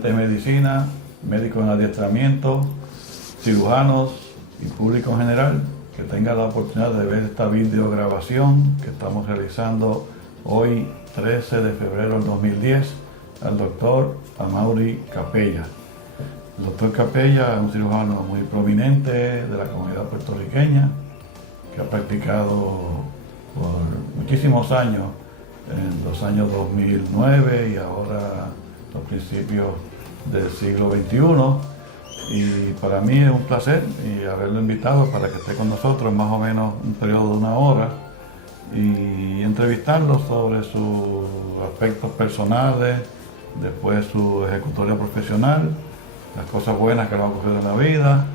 estudiantes de medicina, médicos en adiestramiento, cirujanos y público en general que tenga la oportunidad de ver esta videograbación que estamos realizando hoy, 13 de febrero del 2010, al doctor Amaury Capella. El doctor Capella es un cirujano muy prominente de la comunidad puertorriqueña que ha practicado por muchísimos años, en los años 2009 y ahora los principios del siglo XXI. Y para mí es un placer y haberlo invitado para que esté con nosotros más o menos un periodo de 1 hora y entrevistarlo sobre sus aspectos personales, después su ejecutoria profesional, las cosas buenas que le han ocurrido en la vida,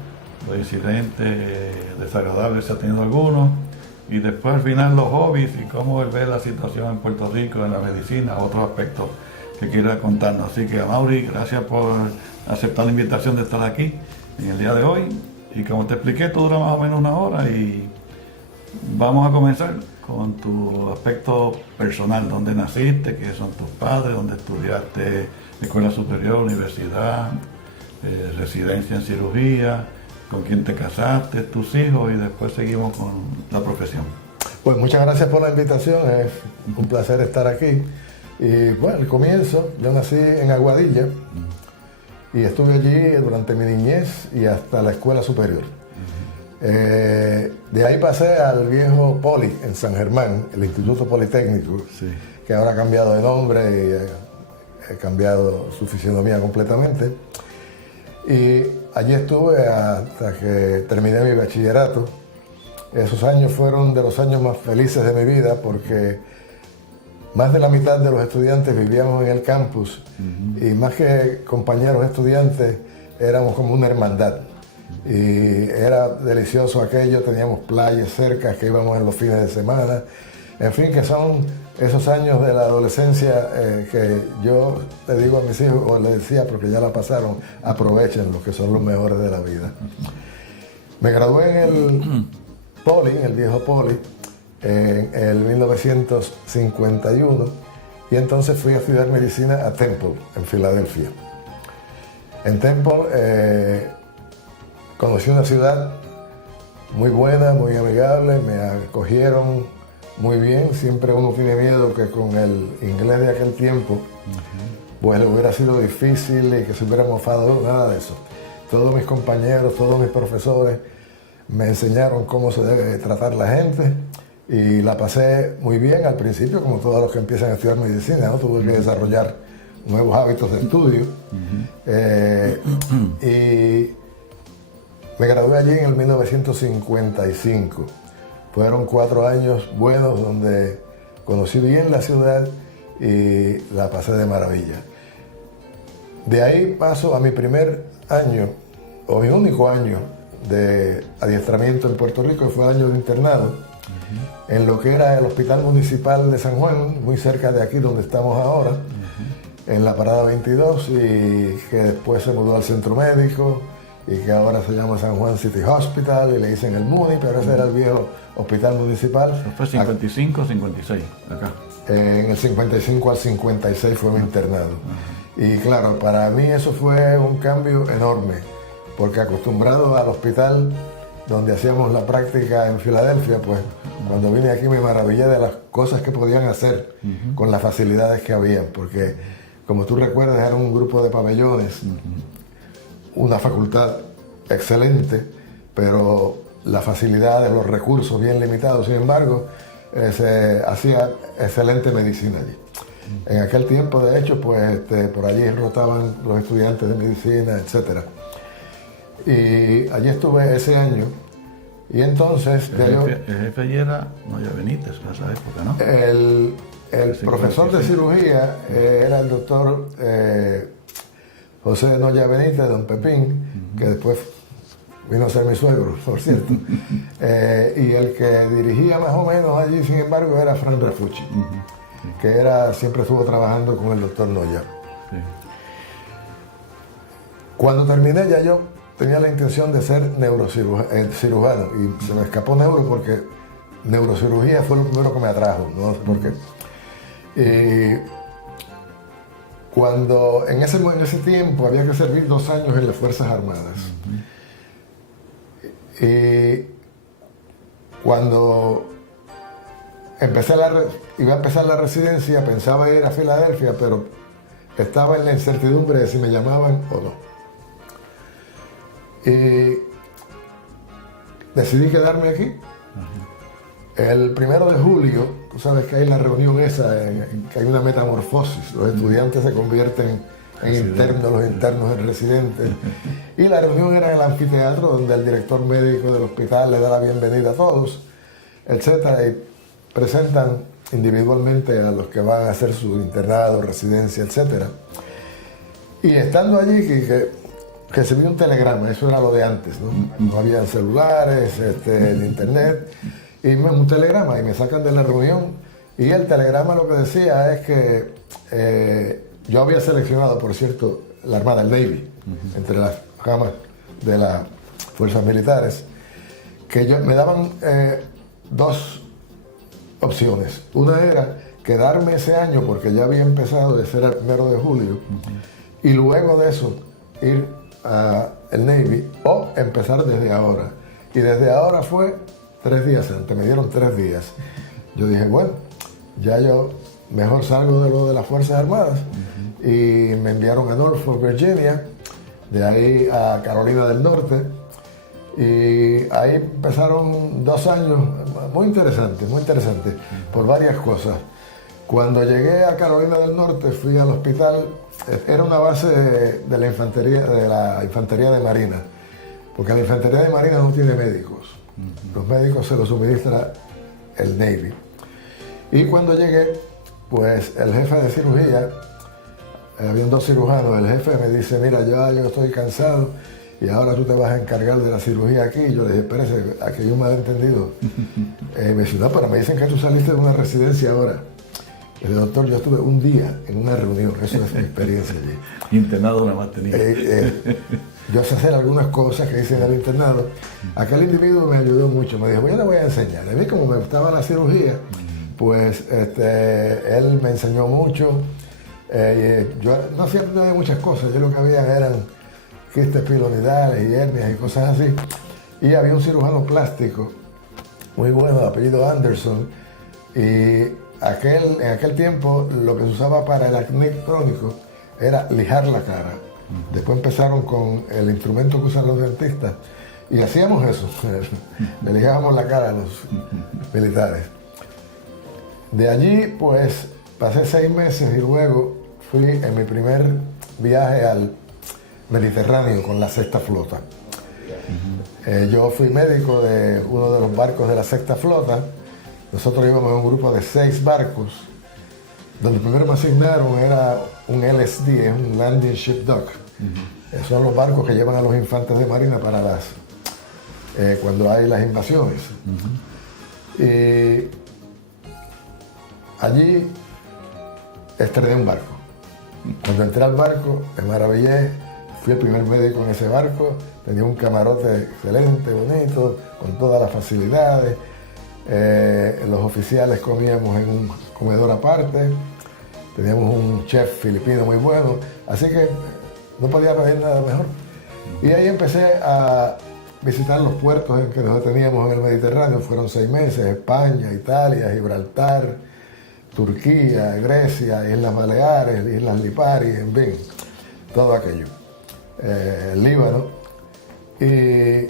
los incidentes desagradables si ha tenido algunos, y después al final los hobbies y cómo él ve la situación en Puerto Rico, en la medicina, otros aspectos que quiera contarnos. Así que, Amaury, gracias por aceptar la invitación de estar aquí en el día de hoy. Y como te expliqué, esto dura más o menos 1 hora y vamos a comenzar con tu aspecto personal, dónde naciste, quiénes son tus padres, dónde estudiaste escuela superior, universidad, residencia en cirugía, con quién te casaste, tus hijos, y después seguimos con la profesión. Pues muchas gracias por la invitación, es un placer estar aquí. Y bueno, el comienzo, yo nací en Aguadilla y estuve allí durante mi niñez y hasta la escuela superior. De ahí pasé al viejo Poli en San Germán, el Instituto Politécnico, sí, que ahora ha cambiado de nombre y ha cambiado su fisionomía completamente. Y allí estuve hasta que terminé mi bachillerato. Esos años fueron de los años más felices de mi vida porque más de la mitad de los estudiantes vivíamos en el campus y más que compañeros estudiantes éramos como una hermandad. Y era delicioso aquello, teníamos playas cerca que íbamos en los fines de semana. En fin, que son esos años de la adolescencia que yo le digo a mis hijos, o les decía porque ya la pasaron, aprovechen los que son los mejores de la vida. Me gradué en el Poli, en el viejo Poli, en el 1951 y entonces fui a estudiar medicina a Temple, en Filadelfia. En Temple conocí una ciudad muy buena, muy amigable, me acogieron muy bien. Siempre uno tiene miedo que con el inglés de aquel tiempo pues hubiera sido difícil y que se hubiera mofado, nada de eso. Todos mis compañeros, todos mis profesores me enseñaron cómo se debe tratar la gente y la pasé muy bien al principio, como todos los que empiezan a estudiar medicina, ¿no? Tuve que desarrollar nuevos hábitos de estudio y me gradué allí en el 1955. Fueron 4 años buenos donde conocí bien la ciudad y la pasé de maravilla. De ahí paso a mi primer año, o mi único año de adiestramiento en Puerto Rico, que fue el año de internado, en lo que era el Hospital Municipal de San Juan, muy cerca de aquí donde estamos ahora, en la Parada 22, y que después se mudó al Centro Médico, y que ahora se llama San Juan City Hospital, y le dicen el MUNI, pero ese era el viejo hospital municipal. Eso fue 55 o 56, acá. En el 55 al 56 fue mi internado. Y claro, para mí eso fue un cambio enorme, porque acostumbrado al hospital donde hacíamos la práctica en Filadelfia, pues cuando vine aquí me maravillé de las cosas que podían hacer con las facilidades que habían, porque como tú recuerdas era un grupo de pabellones, una facultad excelente, pero las facilidades, los recursos bien limitados. Sin embargo, se hacía excelente medicina allí. En aquel tiempo, de hecho, pues por allí rotaban los estudiantes de medicina, etc. Y allí estuve ese año. Y entonces... El jefe allí era Noya Benítez en esa época, ¿no? El profesor de cirugía era el doctor José Noya Benítez, don Pepín, que después vino a ser mi suegro, por cierto. Y el que dirigía más o menos allí, sin embargo, era Frank Refucci, que siempre estuvo trabajando con el doctor Noya. Sí. Cuando terminé ya yo tenía la intención de ser cirujano y se me escapó neuro porque neurocirugía fue lo primero que me atrajo, no sé por qué. Cuando en ese tiempo había que servir 2 años en las Fuerzas Armadas. Y cuando iba a empezar la residencia, pensaba ir a Filadelfia, pero estaba en la incertidumbre de si me llamaban o no. Y decidí quedarme aquí. El 1 de julio, tú sabes que hay la reunión esa, que hay una metamorfosis. Los estudiantes se convierten en internos, los internos en residentes. Y la reunión era en el anfiteatro, donde el director médico del hospital le da la bienvenida a todos, etc. Y presentan individualmente a los que van a hacer su internado, residencia, etc. Y estando allí, que recibí un telegrama, eso era lo de antes, ¿no? No había celulares, ni internet. Y un telegrama, y me sacan de la reunión, y el telegrama lo que decía es que yo había seleccionado, por cierto, la Armada, el Navy, entre las ramas de las fuerzas militares, que me daban 2 opciones. Una era quedarme ese año, porque ya había empezado de ser el 1 de julio, y luego de eso ir al Navy, o empezar desde ahora. Y desde ahora fue 3 días antes, me dieron 3 días. Yo dije, bueno, ya yo mejor salgo de lo de las Fuerzas Armadas. Y me enviaron a Norfolk, Virginia, de ahí a Carolina del Norte. Y ahí empezaron 2 años muy interesantes, por varias cosas. Cuando llegué a Carolina del Norte, fui al hospital, era una base de la infantería de Marina, porque la infantería de Marina no tiene médicos. Los médicos se los suministra el Navy. Y cuando llegué, pues el jefe de cirugía, habían 2 cirujanos, el jefe me dice, mira, yo estoy cansado y ahora tú te vas a encargar de la cirugía aquí. Y yo le dije, espérese, aquí hay un malentendido. Me dice, no, pero me dicen que tú saliste de una residencia ahora. Le dije, doctor, yo estuve un día en una reunión, eso es mi experiencia allí. Internado nada más tenía. Yo sé hacer algunas cosas que hice en el internado. Aquel individuo me ayudó mucho, me dijo, yo le voy a enseñar. A mí, como me gustaba la cirugía, pues él me enseñó mucho. Yo no siempre de muchas cosas, yo lo que había eran quistes pilonidales y hernias y cosas así. Y había un cirujano plástico muy bueno, de apellido Anderson, y en aquel tiempo lo que se usaba para el acné crónico era lijar la cara. Después empezaron con el instrumento que usan los dentistas y hacíamos eso, le lijábamos la cara a los militares. De allí pues pasé 6 meses y luego fui en mi primer viaje al Mediterráneo con la Sexta Flota. Yo fui médico de uno de los barcos de la Sexta Flota. Nosotros íbamos en un grupo de 6 barcos, donde primero me asignaron era un LSD, es un Landing Ship Dock. Son los barcos que llevan a los infantes de marina para cuando hay las invasiones. Y allí estrené un barco. Cuando entré al barco, me maravillé, fui el primer médico en ese barco, tenía un camarote excelente, bonito, con todas las facilidades. Los oficiales comíamos en un comedor aparte, teníamos un chef filipino muy bueno, así que no podía pedir nada mejor. Y ahí empecé a visitar los puertos en que nos deteníamos en el Mediterráneo. Fueron 6 meses, España, Italia, Gibraltar, Turquía, Grecia, Islas Baleares, Islas Lipari, en fin, todo aquello. El Líbano. Y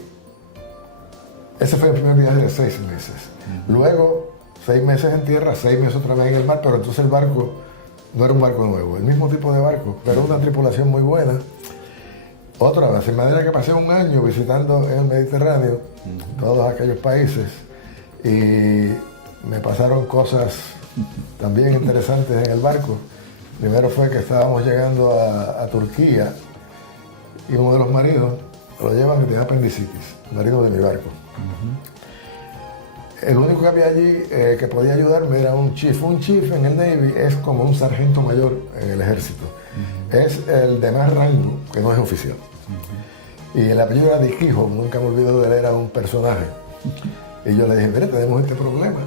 ese fue el primer viaje de 6 meses. Luego, 6 meses en tierra, 6 meses otra vez en el mar, pero entonces el barco no era un barco nuevo, el mismo tipo de barco, pero una tripulación muy buena. Otra vez, de manera que pasé un año visitando el Mediterráneo, todos aquellos países, y me pasaron cosas también interesantes en el barco. Primero fue que estábamos llegando a Turquía y uno de los marinos lo llevan que tenía apendicitis, el marino de mi barco. El único que había allí que podía ayudarme era un chief. Un chief en el Navy es como un sargento mayor en el ejército. Es el de más rango, que no es oficial. Y el apellido era Diquijo, nunca me olvido de él, era un personaje. Y yo le dije, mire, tenemos este problema.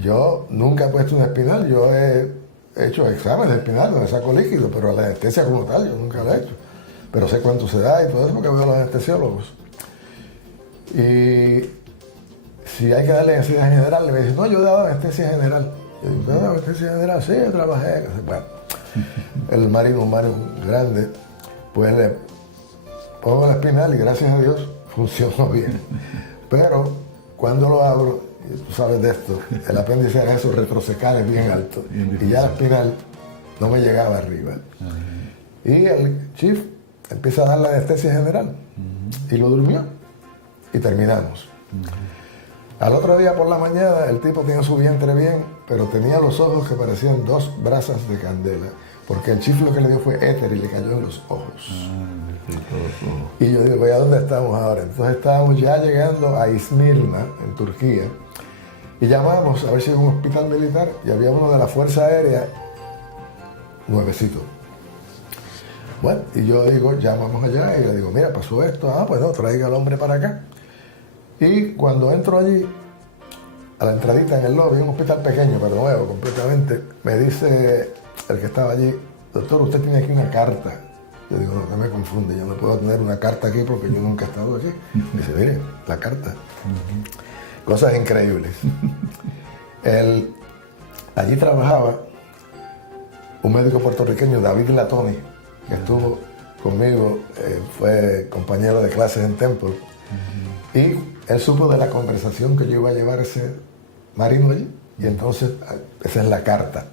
Yo nunca he puesto una espinal, yo he he hecho exámenes espinal donde saco líquido, pero la anestesia como tal yo nunca la he hecho. Pero sé cuánto se da y todo eso porque veo a los anestesiólogos. Y si hay que darle anestesia general, me dicen, no, yo he dado anestesia general. Yo digo, ¿te has dado anestesia general? Sí, yo trabajé. Bueno, el marino, un marino grande, pues le pongo la espinal y gracias a Dios funcionó bien. Pero cuando lo abro, y tú sabes de esto, el apéndice era esos retrosecales bien altos y ya la espinal no me llegaba arriba. Y el chief empieza a dar la anestesia general y lo durmió y terminamos. Al otro día por la mañana el tipo tenía su vientre bien, pero tenía los ojos que parecían 2 brasas de candela, porque el chief lo que le dio fue éter y le cayó en los ojos. Y yo digo, ¿a dónde estamos ahora? Entonces estábamos ya llegando a Izmirna, en Turquía, y llamamos a ver si hay un hospital militar, y había uno de la Fuerza Aérea, nuevecito. Bueno, y yo digo, llamamos allá, y le digo, mira, pasó esto, pues no, traiga al hombre para acá. Y cuando entro allí, a la entradita en el lobby, un hospital pequeño, pero nuevo completamente, me dice el que estaba allí, doctor, usted tiene aquí una carta. Yo digo, no, no me confunde, yo no puedo tener una carta aquí porque yo nunca he estado aquí. Dice, mire, la carta. Cosas increíbles. Allí trabajaba un médico puertorriqueño, David Latoni, que estuvo conmigo, fue compañero de clases en Temple. Y él supo de la conversación que yo iba a llevar ese marino allí. Y entonces, esa es la carta.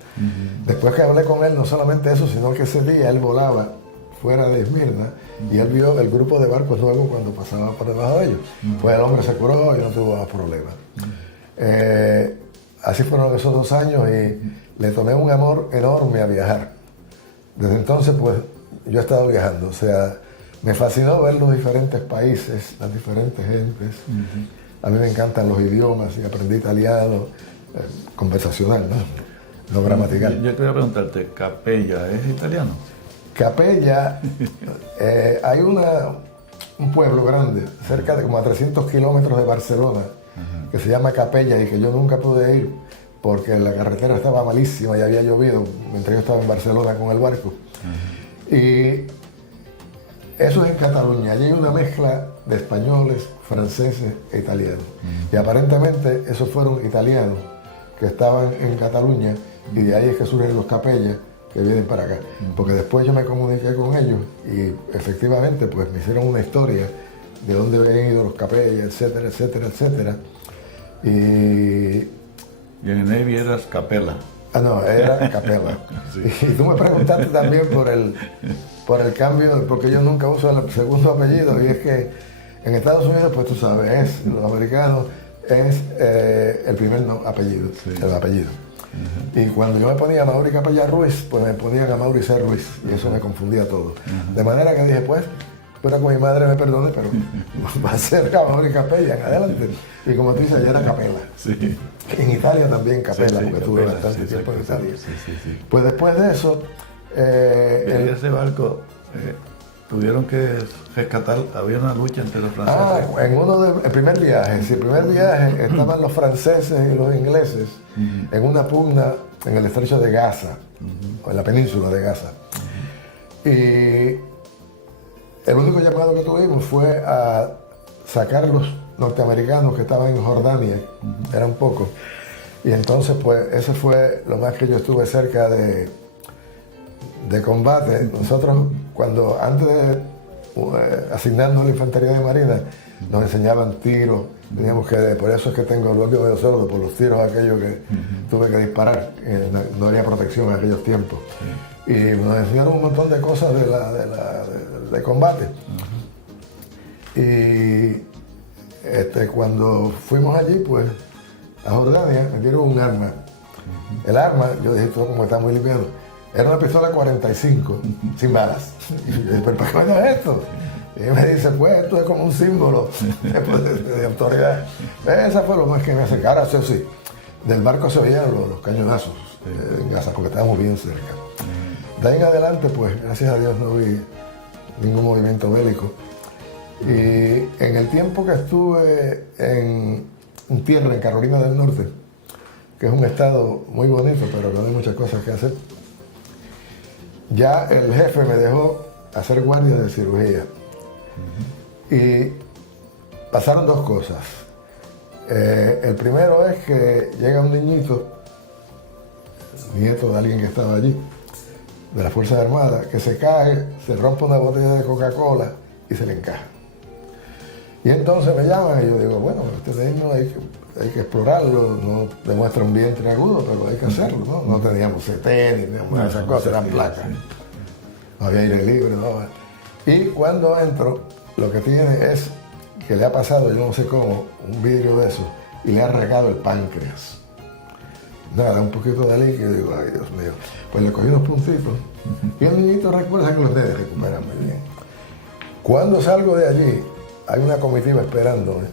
Después que hablé con él, no solamente eso, sino que ese día él volaba fuera de Esmirna y él vio el grupo de barcos nuevos cuando pasaba por debajo de ellos. Pues el hombre se curó y no tuvo más problemas. Así fueron esos 2 años y le tomé un amor enorme a viajar. Desde entonces, pues, yo he estado viajando. O sea, me fascinó ver los diferentes países, las diferentes gentes. A mí me encantan los idiomas y aprendí italiano, conversacional, no gramatical. Yo quería preguntarte, Capella, ¿es italiano? Capella, hay un pueblo grande, cerca de como a 300 kilómetros de Barcelona, que se llama Capella y que yo nunca pude ir porque la carretera estaba malísima y había llovido mientras yo estaba en Barcelona con el barco. Y eso es en Cataluña, allí hay una mezcla de españoles, franceses e italianos. Y aparentemente esos fueron italianos que estaban en Cataluña y de ahí es que surgen los Capellas que vienen para acá. Porque después yo me comuniqué con ellos y efectivamente pues me hicieron una historia de dónde habían ido los Capellas, etcétera, etcétera, etcétera. Y en el Navy eras Capella. Ah, no, era Capella. Sí. Y tú me preguntaste también por el cambio, porque yo nunca uso el segundo apellido, y es que en Estados Unidos, pues tú sabes, los americanos es el primer apellido, sí. El apellido. Y cuando yo me ponía Amaury Capella Ruiz, pues me ponían Amaury C. Ruiz, y eso me confundía todo. De manera que dije, pues, espero que mi madre me perdone, pero va a ser Amaury Capella en adelante. Y como tú dices, ya era Capella. Sí. En Italia también Capella, porque tuve bastante tiempo en Italia. Pues después de eso... ese barco tuvieron que rescatar, había una lucha entre los franceses. El primer viaje, sí, el primer viaje estaban los franceses y los ingleses en una pugna en el estrecho de Gaza, o en la península de Gaza. Y el único llamado que tuvimos fue a sacar a los norteamericanos que estaban en Jordania, eran pocos. Y entonces, pues, ese fue lo más que yo estuve cerca de combate. Nosotros, antes de asignarnos la infantería de marina, nos enseñaban tiros, teníamos que, por eso es que tengo el odio medio sordo, por los tiros aquellos que tuve que disparar, no había protección en aquellos tiempos. Y nos enseñaron un montón de cosas de combate. Y cuando fuimos allí, pues, a Jordania, me dieron un arma. El arma, yo dije, todo como está muy liviano, era una pistola 45, sin balas. Y yo dije, ¿pero para qué me das esto? Y me dice, pues esto es como un símbolo de autoridad. Esa fue lo más que me acercara. Eso sí, del barco se veían los cañonazos en Gaza, porque estábamos bien cerca. De ahí en adelante, pues, gracias a Dios no vi ningún movimiento bélico. Y en el tiempo que estuve en tierra, en Carolina del Norte, que es un estado muy bonito, pero que no hay muchas cosas que hacer. Ya el jefe me dejó hacer guardias de cirugía. Y pasaron dos cosas. El primero es que llega un niñito, nieto de alguien que estaba allí, de las Fuerzas Armadas, que se cae, se rompe una botella de Coca-Cola y se le encaja. Y entonces me llaman y yo digo, bueno, este niño hay que explorarlo, no demuestra un vientre agudo, pero hay que hacerlo, ¿no? No teníamos CT ni teníamos esas cosas, eran placas. No había aire libre, no. Y cuando entro, lo que tiene es que le ha pasado, yo no sé cómo, un vidrio de eso y le ha regado el páncreas. Nada, un poquito de líquido y digo, ay Dios mío. Pues le cogí los puntitos y el niñito recuerda que los dedos recuperan muy bien. Cuando salgo de allí, hay una comitiva esperándome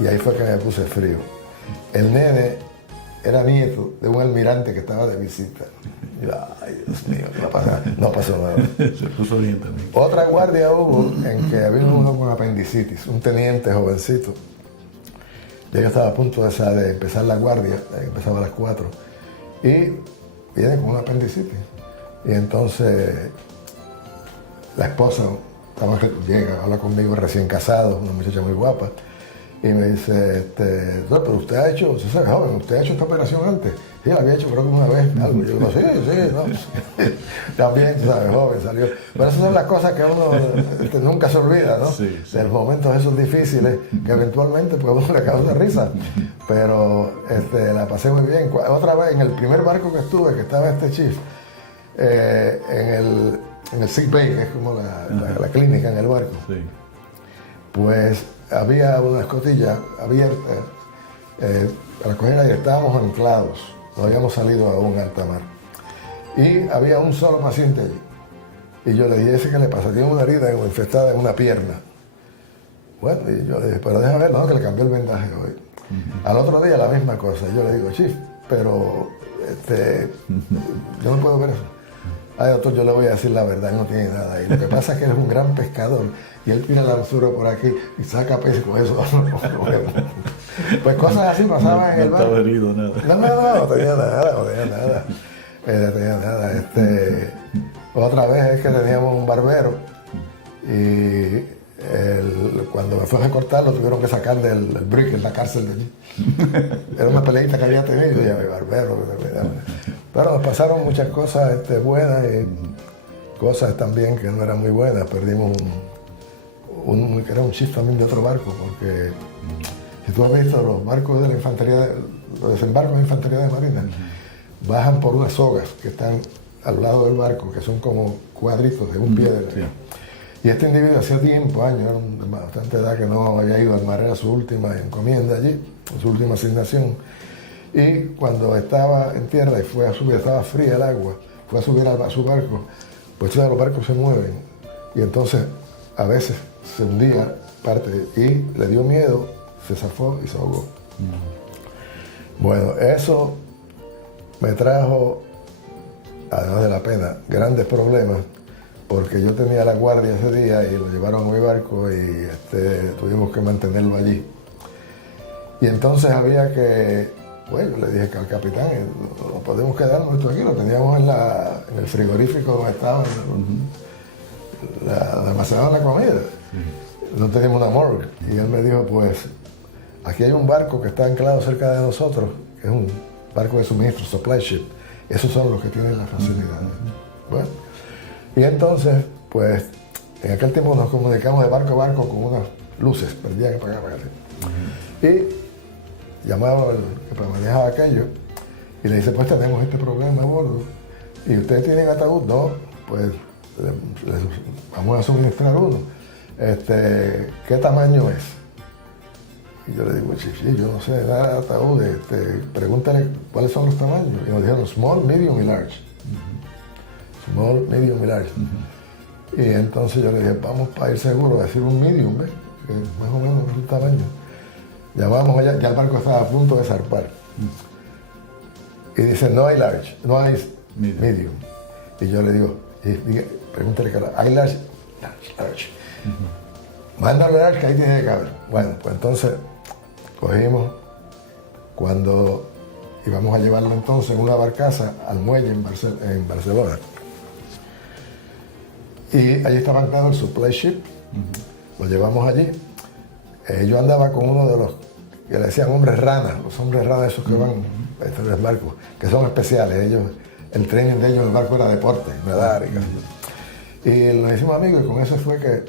y ahí fue que me puse frío. El nene era nieto de un almirante que estaba de visita. Y yo, ay Dios mío, no pasó nada. Se puso bien también. Otra guardia hubo en que había uno con apendicitis, un teniente jovencito. Yo ya estaba a punto de empezar la guardia, empezaba a las 4, y viene con una apendicitis. Y entonces la esposa llega, habla conmigo, recién casado, una muchacha muy guapa, y me dice, no, pero usted ha hecho, usted sabe, joven, usted ha hecho esta operación antes. Sí, la había hecho creo que una vez, algo. Yo digo, sí, no. También, ¿sabes? Joven salió. Pero esas son las cosas que uno nunca se olvida, ¿no? Sí. De los momentos esos difíciles que eventualmente pues uno le causa risa. Pero la pasé muy bien. Otra vez, en el primer barco que estuve, que estaba este chief, en el sick bay, que es como la clínica en el barco, sí. Pues había una escotilla abierta para coger aire. Estábamos anclados, no habíamos salido aún a alta mar. Y había un solo paciente allí. Y yo le dije, ¿ese qué le pasa? Tiene una herida infestada en una pierna. Bueno, y yo le dije, pero déjame ver, no, que le cambió el vendaje hoy. Al otro día la misma cosa. Yo le digo, chief, pero yo no puedo ver eso. Ay, doctor, yo le voy a decir la verdad, no tiene nada. Y lo que pasa es que él es un gran pescador y él tira la basura por aquí y saca peces con eso. Pues cosas así pasaban en el barco. No estaba herido, nada. No tenía nada. Otra vez es que teníamos un barbero y cuando me fue a recortarlo tuvieron que sacar del brick en la cárcel de allí. Era una peleita que había tenido y a mi barbero. Pero nos pasaron muchas cosas buenas y cosas también que no eran muy buenas. Perdimos que era un chief también de otro barco, porque si tú has visto los barcos de la infantería, los desembarcos de infantería de marina, bajan por unas sogas que están al lado del barco, que son como cuadritos de un pie de la... Sí. Y este individuo hacía tiempo, años, era de bastante edad, que no había ido al mar, era su última encomienda allí, su última asignación. Y cuando estaba en tierra y fue a subir, estaba fría el agua, fue a subir a su barco, pues todos los barcos se mueven. Y entonces a veces se hundía parte y le dio miedo, se zafó y se ahogó. Bueno, eso me trajo, además de la pena, grandes problemas, porque yo tenía la guardia ese día y lo llevaron a mi barco y tuvimos que mantenerlo allí. Y entonces había que, bueno, le dije que al capitán, no podemos quedarnos esto aquí, lo teníamos en el frigorífico donde estaba almacenada la comida. No teníamos una morgue. Y él me dijo, pues, aquí hay un barco que está anclado cerca de nosotros, que es un barco de suministro, supply ship. Esos son los que tienen las facilidades. Bueno, y entonces, pues, en aquel tiempo nos comunicamos de barco a barco con unas luces, prendían que pagar. Y llamaba al que manejaba aquello y le dice, pues tenemos este problema a bordo. ¿Y ustedes tienen ataúd? No, pues les vamos a suministrar uno. ¿Qué tamaño es? Y yo le digo, sí, yo no sé nada de ataúd, pregúntale cuáles son los tamaños. Y nos dijeron small, medium y large. Small, medium y large. Y entonces yo le dije, vamos para ir seguro, a decir un medium, ¿ves? Que más o menos es el tamaño. Llamamos allá, ya el barco estaba a punto de zarpar. Y dice, no hay large, no hay medium. Y yo le digo, pregúntale, ¿hay large? Large. Mándale large, que ahí tiene que caber. Bueno, pues entonces cogimos, cuando y vamos a llevarlo entonces en una barcaza al muelle en Barcelona. Y allí estaba anclado el supply ship, lo llevamos allí. Yo andaba con uno de los que le decían hombres ranas, los hombres ranas esos que van en el barco, que son especiales. Ellos, el training de ellos en el barco era deporte, nadar y cosas. Y nos hicimos amigos y con eso fue que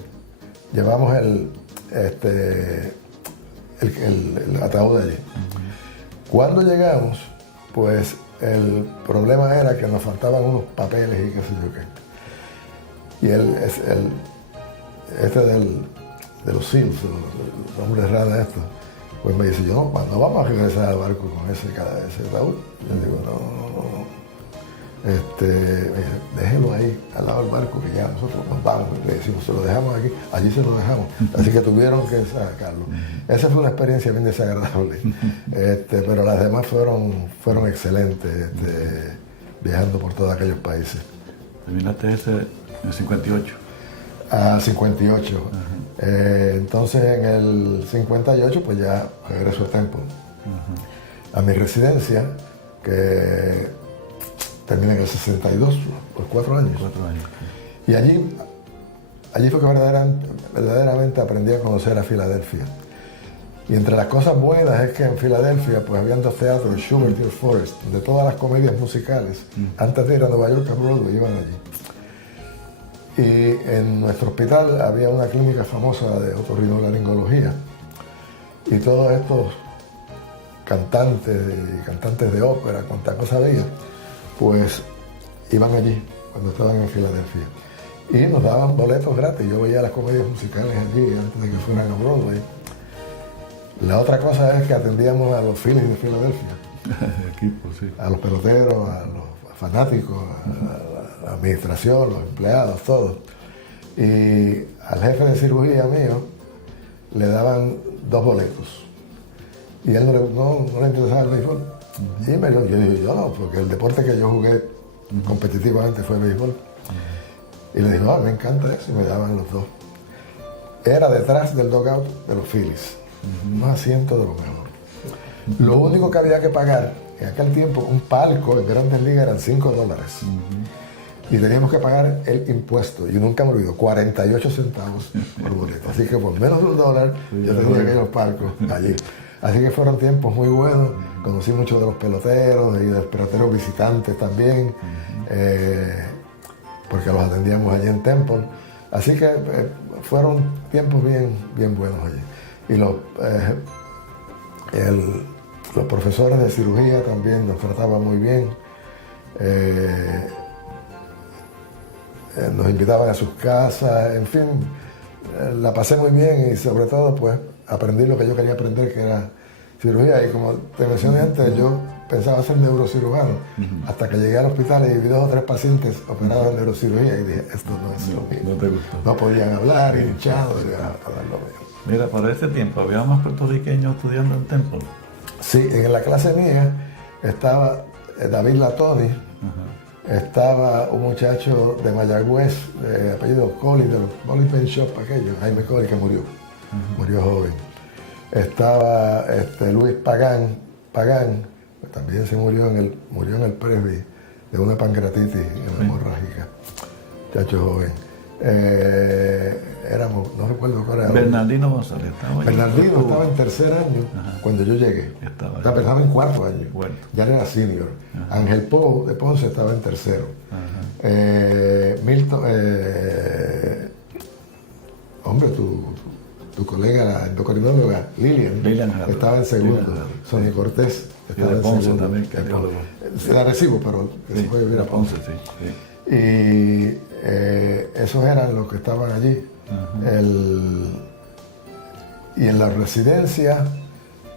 llevamos el ataúd de allí. Cuando llegamos, pues el problema era que nos faltaban unos papeles y qué sé yo qué. Y de los SEALs, los hombres ranas estos, pues me dice, no vamos a regresar al barco con ese ataúd. Yo digo, no. Me dice, déjelo ahí al lado del barco que ya nosotros nos vamos. Le decimos, se lo dejamos aquí, allí se lo dejamos. Así que tuvieron que sacarlo. Esa fue una experiencia bien desagradable, pero las demás fueron excelentes, viajando por todos aquellos países. Terminaste ese en el 58. Al 58. Entonces en el 58 pues ya regreso a Temple, a mi residencia, que termina en el 62, por 4 años. 4 años. Y allí fue que verdaderamente aprendí a conocer a Filadelfia. Y entre las cosas buenas es que en Filadelfia pues habían 2 teatros, Schubert y el Forest, donde todas las comedias musicales, antes de ir a Nueva York a Broadway, iban allí. Y en nuestro hospital había una clínica famosa de otorrinolaringología. Y todos estos cantantes de ópera, cuanta cosa había, pues iban allí cuando estaban en Filadelfia. Y nos daban boletos gratis. Yo veía las comedias musicales allí antes de que fueran a Broadway. La otra cosa es que atendíamos a los Phillies de Filadelfia. Equipo, sí. A los peloteros, a los fanáticos, a la administración, los empleados, todos. Y al jefe de cirugía mío le daban 2 boletos. Y a él no le interesaba el béisbol. Y yo dije, yo no, porque el deporte que yo jugué competitivamente fue béisbol. Y le dije, no, me encanta eso, y me daban los 2. Era detrás del dugout de los Phillies, unos asientos de lo mejor. Lo único que había que pagar, en aquel tiempo, un palco en Grandes Ligas eran $5. Y teníamos que pagar el impuesto, y nunca me olvido, 48 centavos por boleto. Así que por menos de $1 yo tenía que ir a los palcos allí. Así que fueron tiempos muy buenos. Conocí muchos de los peloteros y de los peloteros visitantes también, porque los atendíamos allí en Temple. Así que fueron tiempos bien buenos allí. Y los profesores de cirugía también nos trataban muy bien. Nos invitaban a sus casas, en fin, la pasé muy bien y sobre todo pues aprendí lo que yo quería aprender, que era cirugía. Y como te mencioné antes, yo pensaba ser neurocirujano, hasta que llegué al hospital y vi 2 o 3 pacientes operados en neurocirugía y dije, esto no es lo mío. No te gustó. No podían hablar, hinchados, y a dar lo mío. Mira, para ese tiempo, ¿había más puertorriqueños estudiando en Temple? Sí, en la clase mía estaba David Latoni, estaba un muchacho de Mayagüez, de apellido Collie, de los Bowling Paint Shop, aquellos, Jaime Collie, que murió joven. Estaba Luis Pagán, que también se murió en el Presby de una pancreatitis hemorrágica, muchacho joven. No recuerdo cuál era. Bernardino González estaba allí. Bernardino estaba en 3er año cuando yo llegué. Estaba en 4º año. Bueno. Ya era senior. Ángel Po de Ponce estaba en 3º. Milton, hombre, tu colega, la endocrinóloga, Lilian estaba en 2º. Sonny Cortés estaba en 2º. También, se la recibo, pero se fue a vivir a Ponce. Sí. Y esos eran los que estaban allí. Y en la residencia,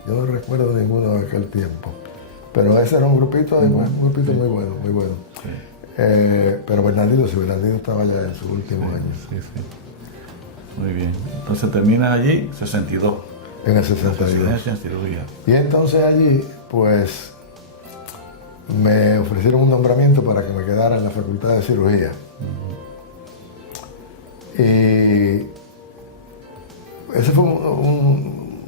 yo no recuerdo ninguno de aquel tiempo, pero ese era un grupito muy bueno. Sí. Pero Bernardino estaba ya en sus últimos años. Sí. Muy bien. Entonces terminas allí, 62. En el 62. Residencia en cirugía. Y entonces allí, pues, me ofrecieron un nombramiento para que me quedara en la Facultad de Cirugía. Y ese fue un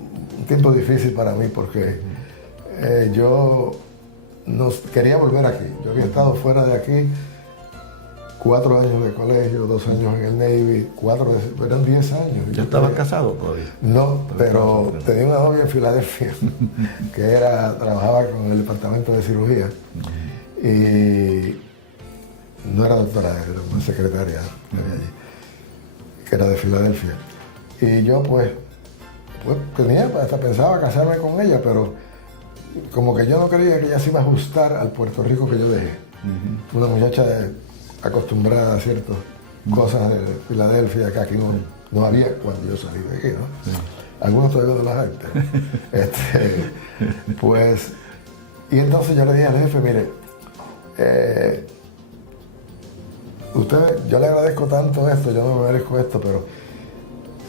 tiempo difícil para mí porque yo quería volver aquí. Yo había estado fuera de aquí 4 años de colegio, 2 años en el Navy, eran 10 años. ¿Ya estabas casado todavía? No, pero tenía una novia en Filadelfia que trabajaba con el departamento de cirugía y no era doctora, era una secretaria de allí, que era de Filadelfia. Y yo pues hasta pensaba casarme con ella, pero como que yo no creía que ella se iba a ajustar al Puerto Rico que yo dejé. Una muchacha acostumbrada a ciertas cosas de Filadelfia que aquí no había cuando yo salí de aquí, ¿no? Sí. Algunos todavía no las hay, pero, pues, y entonces yo le dije al jefe, mire, yo le agradezco tanto esto, yo no me merezco esto, pero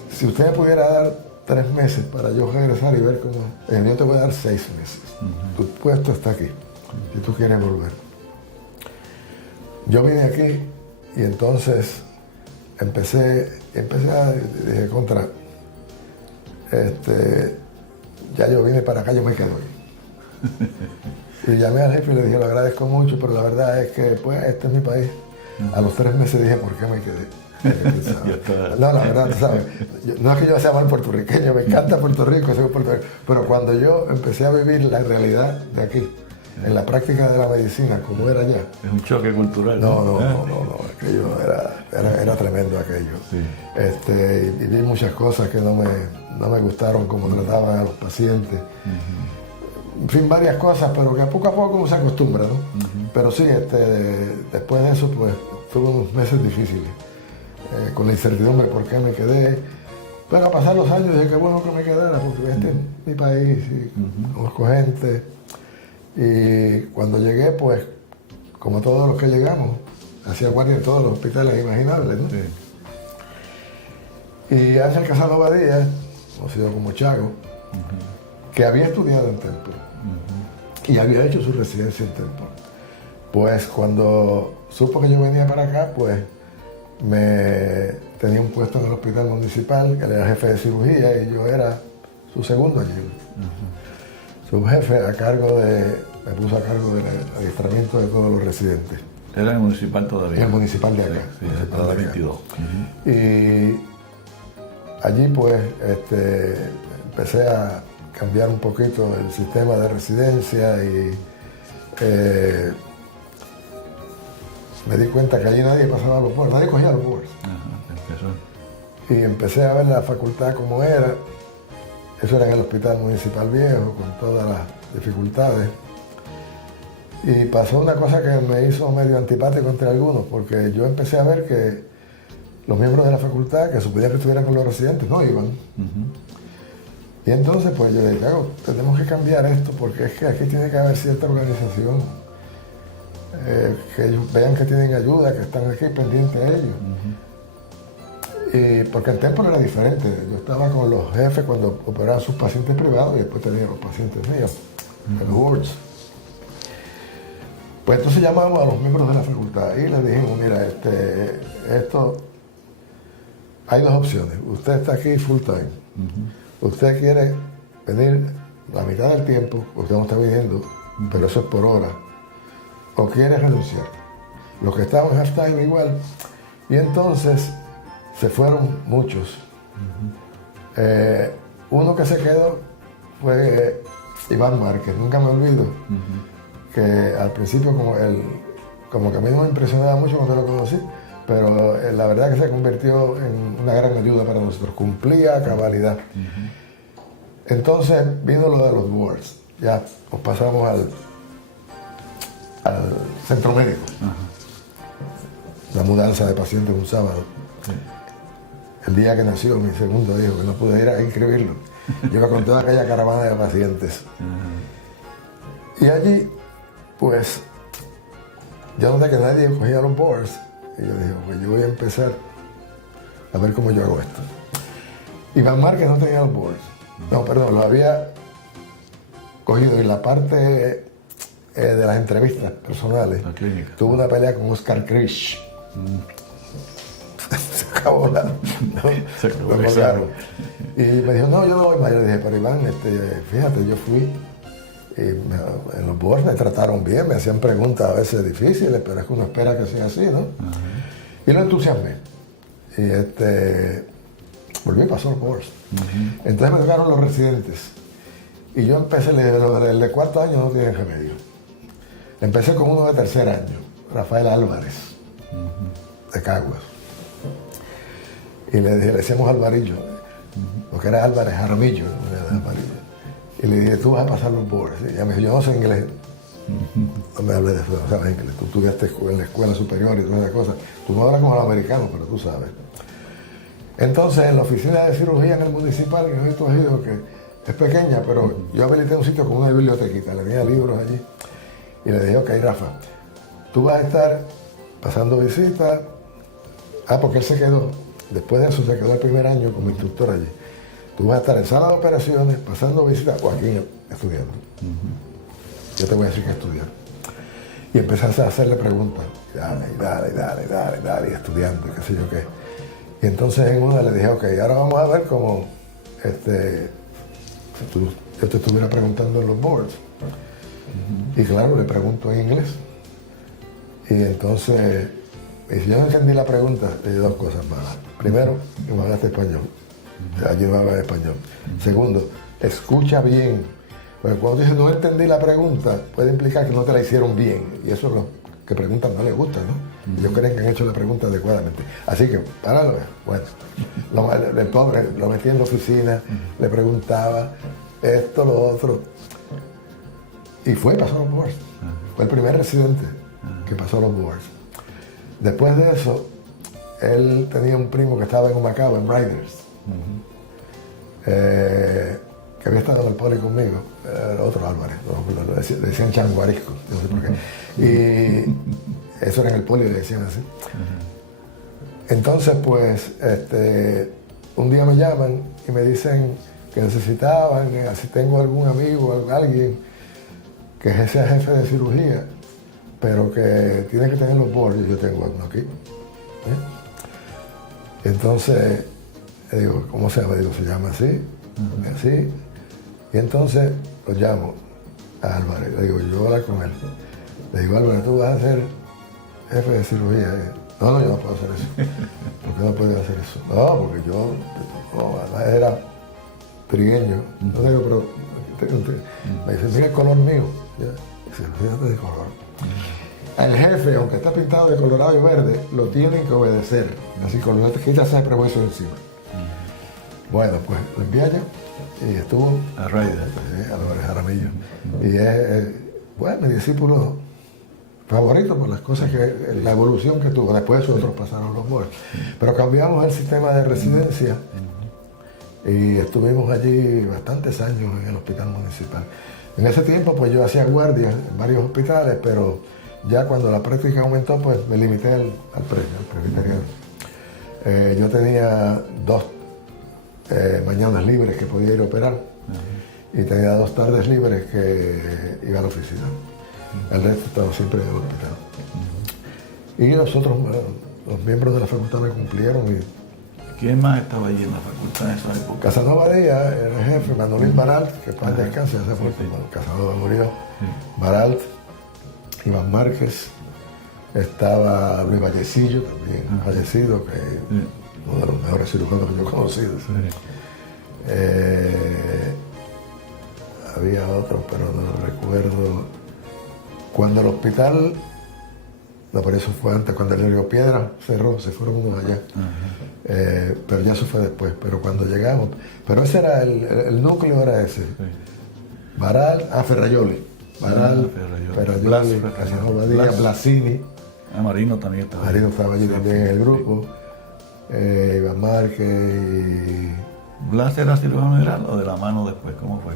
si usted me pudiera dar 3 meses para yo regresar y ver cómo, yo te voy a dar 6 meses. Tu puesto está aquí, si tú quieres volver. Yo vine aquí y entonces empecé a, dije, ya yo vine para acá, yo me quedo aquí. Y llamé al jefe y le dije, lo agradezco mucho, pero la verdad es que pues este es mi país. A los 3 meses dije, ¿por qué me quedé? No, la verdad, tú sabes, no es que yo sea mal puertorriqueño, me encanta Puerto Rico, soy puertorriqueño, pero cuando yo empecé a vivir la realidad de aquí, en la práctica de la medicina, como era allá. Es un choque cultural. No, aquello era tremendo aquello. Sí. Y vi muchas cosas que no me gustaron, como trataban a los pacientes. En fin, varias cosas, pero que poco a poco uno se acostumbra, ¿no? Pero sí, después de eso, pues, tuve unos meses difíciles, con la incertidumbre por qué me quedé. Pero a pasar los años dije que bueno que me quedara, porque este es mi país, y conozco gente. Y cuando llegué, pues, como todos los que llegamos, hacía guardia en todos los hospitales imaginables, ¿no? Sí. Y Ángel Casanova Díaz, conocido como Chago, que había estudiado en Temple y había hecho su residencia en Temple. Pues cuando supo que yo venía para acá, pues tenía un puesto en el hospital municipal, que él era jefe de cirugía y yo era su segundo allí. Su jefe me puso a cargo del adiestramiento de todos los residentes. ¿Era el municipal todavía? El municipal de acá. Sí, municipal de 22. Y allí pues empecé a cambiar un poquito el sistema de residencia y me di cuenta que allí nadie pasaba los boards, nadie cogía los boards. Y empecé a ver la facultad como era. Eso era en el Hospital Municipal Viejo, con todas las dificultades. Y pasó una cosa que me hizo medio antipático entre algunos, porque yo empecé a ver que los miembros de la facultad, que suponían que estuvieran con los residentes, no iban. Y entonces, pues yo le dije, tenemos que cambiar esto, porque es que aquí tiene que haber cierta organización, que ellos vean que tienen ayuda, que están aquí pendientes de ellos. Y porque en Temple era diferente. Yo estaba con los jefes cuando operaban sus pacientes privados y después tenía los pacientes míos, en los wards. Pues entonces llamamos a los miembros de la facultad y les dijimos, mira, esto, hay 2 opciones. Usted está aquí full time. Usted quiere venir la mitad del tiempo, usted no está viniendo, pero eso es por hora. O quiere renunciar. Los que estaban en half time igual. Y entonces se fueron muchos. Uno que se quedó fue Iván Márquez, nunca me olvido, que al principio como que a mí no me impresionaba mucho cuando lo conocí, pero la verdad que se convirtió en una gran ayuda para nosotros, cumplía a cabalidad. Entonces vino lo de los boards, ya nos pasamos al centro médico, la mudanza de pacientes un sábado. El día que nació mi segundo hijo, que no pude ir a inscribirlo. Yo iba con toda aquella caravana de pacientes. Y allí, pues, yo noté que nadie cogía los boards. Y yo dije, pues yo voy a empezar a ver cómo yo hago esto. Iván Márquez no tenía los boards. No, perdón, lo había cogido. Y la parte de las entrevistas personales, tuvo una pelea con Oscar Krish. Se acabó la... Y me dijo, no, yo no voy más. Yo le dije, pero Iván, fíjate, yo fui en los boards me trataron bien, me hacían preguntas a veces difíciles, pero es que uno espera que sea así, ¿no? Y lo entusiasmé. Y volví y pasó los boards. Entonces me tocaron los residentes. Y yo empecé, el de cuarto año no tiene remedio. Empecé con uno de tercer año, Rafael Álvarez, de Caguas. Y le decíamos Alvarillo, porque era Álvarez Jaramillo, y le dije, tú vas a pasar los boards. Y ella me dijo, yo no sé inglés. No me hables de eso, no sabes inglés. Tú estudiaste en la escuela superior y todas esas cosas. Tú no hablas como los americanos, pero tú sabes. Entonces, en la oficina de cirugía en el municipal, que yo he ido, que es pequeña, pero yo habilité un sitio con una bibliotequita, le tenía libros allí. Y le dije, ok, Rafa, tú vas a estar pasando visitas. Porque él se quedó. Después de eso se quedó el primer año como instructor allí. Tú vas a estar en sala de operaciones, pasando visitas, o aquí estudiando. Yo te voy a decir que estudiar. Y empezaste a hacerle preguntas. Dale, y estudiando, qué sé yo qué. Y entonces en una le dije, ok, ahora vamos a ver cómo yo te estuviera preguntando en los boards. Y claro, le pregunto en inglés. Y entonces, si yo no entendí la pregunta, le dije dos cosas más. Primero, que me hablaste español. Allí no habla español. Segundo, escucha bien. Porque cuando dices no entendí la pregunta, puede implicar que no te la hicieron bien. Y eso es lo que preguntan no les gusta, ¿no? Ellos creen que han hecho la pregunta adecuadamente. Así que, páralo. Bueno, el pobre lo metí en la oficina, le preguntaba esto, lo otro. Y pasó los boards. Fue el primer residente que pasó los boards. Después de eso, él tenía un primo que estaba en Humacao, en Riders, que había estado en el poli conmigo, otro Álvarez, le decían Changuarisco, no sé por qué. Y eso era en el poli, le decían así. Entonces, pues, un día me llaman y me dicen que necesitaban, si tengo algún amigo, alguien que sea jefe de cirugía, pero que tiene que tener los boards. Yo tengo uno aquí. Entonces, le digo, ¿cómo se llama? Digo, se llama así, así. Y entonces lo llamo a Álvarez. Le digo, yo voy a hablar con él. Le digo, Álvarez, tú vas a ser jefe de cirugía. No, yo no puedo hacer eso. ¿Por qué no puedo hacer eso? No, porque yo era trigueño. No digo, pero me dice, mira el color mío. Dice, fíjate de color. El jefe, aunque está pintado de colorado y verde, lo tienen que obedecer. Así que no te quitas ese prejuicio encima. Bueno, pues lo envié yo y estuvo a Riders, a Jaramillo. Y es, bueno, mi discípulo favorito por las cosas que, la evolución que tuvo. Después otros pasaron los boards. Pero cambiamos el sistema de residencia y estuvimos allí bastantes años en el hospital municipal. En ese tiempo, pues yo hacía guardia en varios hospitales, pero ya cuando la práctica aumentó, pues me limité al presbiteriano. Yo tenía 2 mañanas libres que podía ir a operar y tenía 2 tardes libres que iba a la oficina. El resto estaba siempre en el hospital. Y nosotros, los miembros de la facultad me cumplieron. ¿Quién más estaba allí en la facultad en esa época? Casanova Díaz era el jefe, Manolín Baralt, que para el descanse, ya se fue, Casanova murió. Baralt, Iván Márquez, estaba Luis Vallecillo, también fallecido, que uno de los mejores cirujanos que yo he conocido. Había otros, pero no lo recuerdo. Cuando el hospital, no, por eso fue antes, cuando el Río Piedra cerró, se fueron unos allá. Pero ya eso fue después, pero cuando llegamos, pero ese era el núcleo era ese. Baral, Ferrayoli. Baral, Ferrayoli, Casanova Díaz, Blasini. Marino también estaba. Marino estaba allí también en el grupo. Iván Márquez y... ¿Blas era cirujano general o de la mano después? ¿Cómo fue?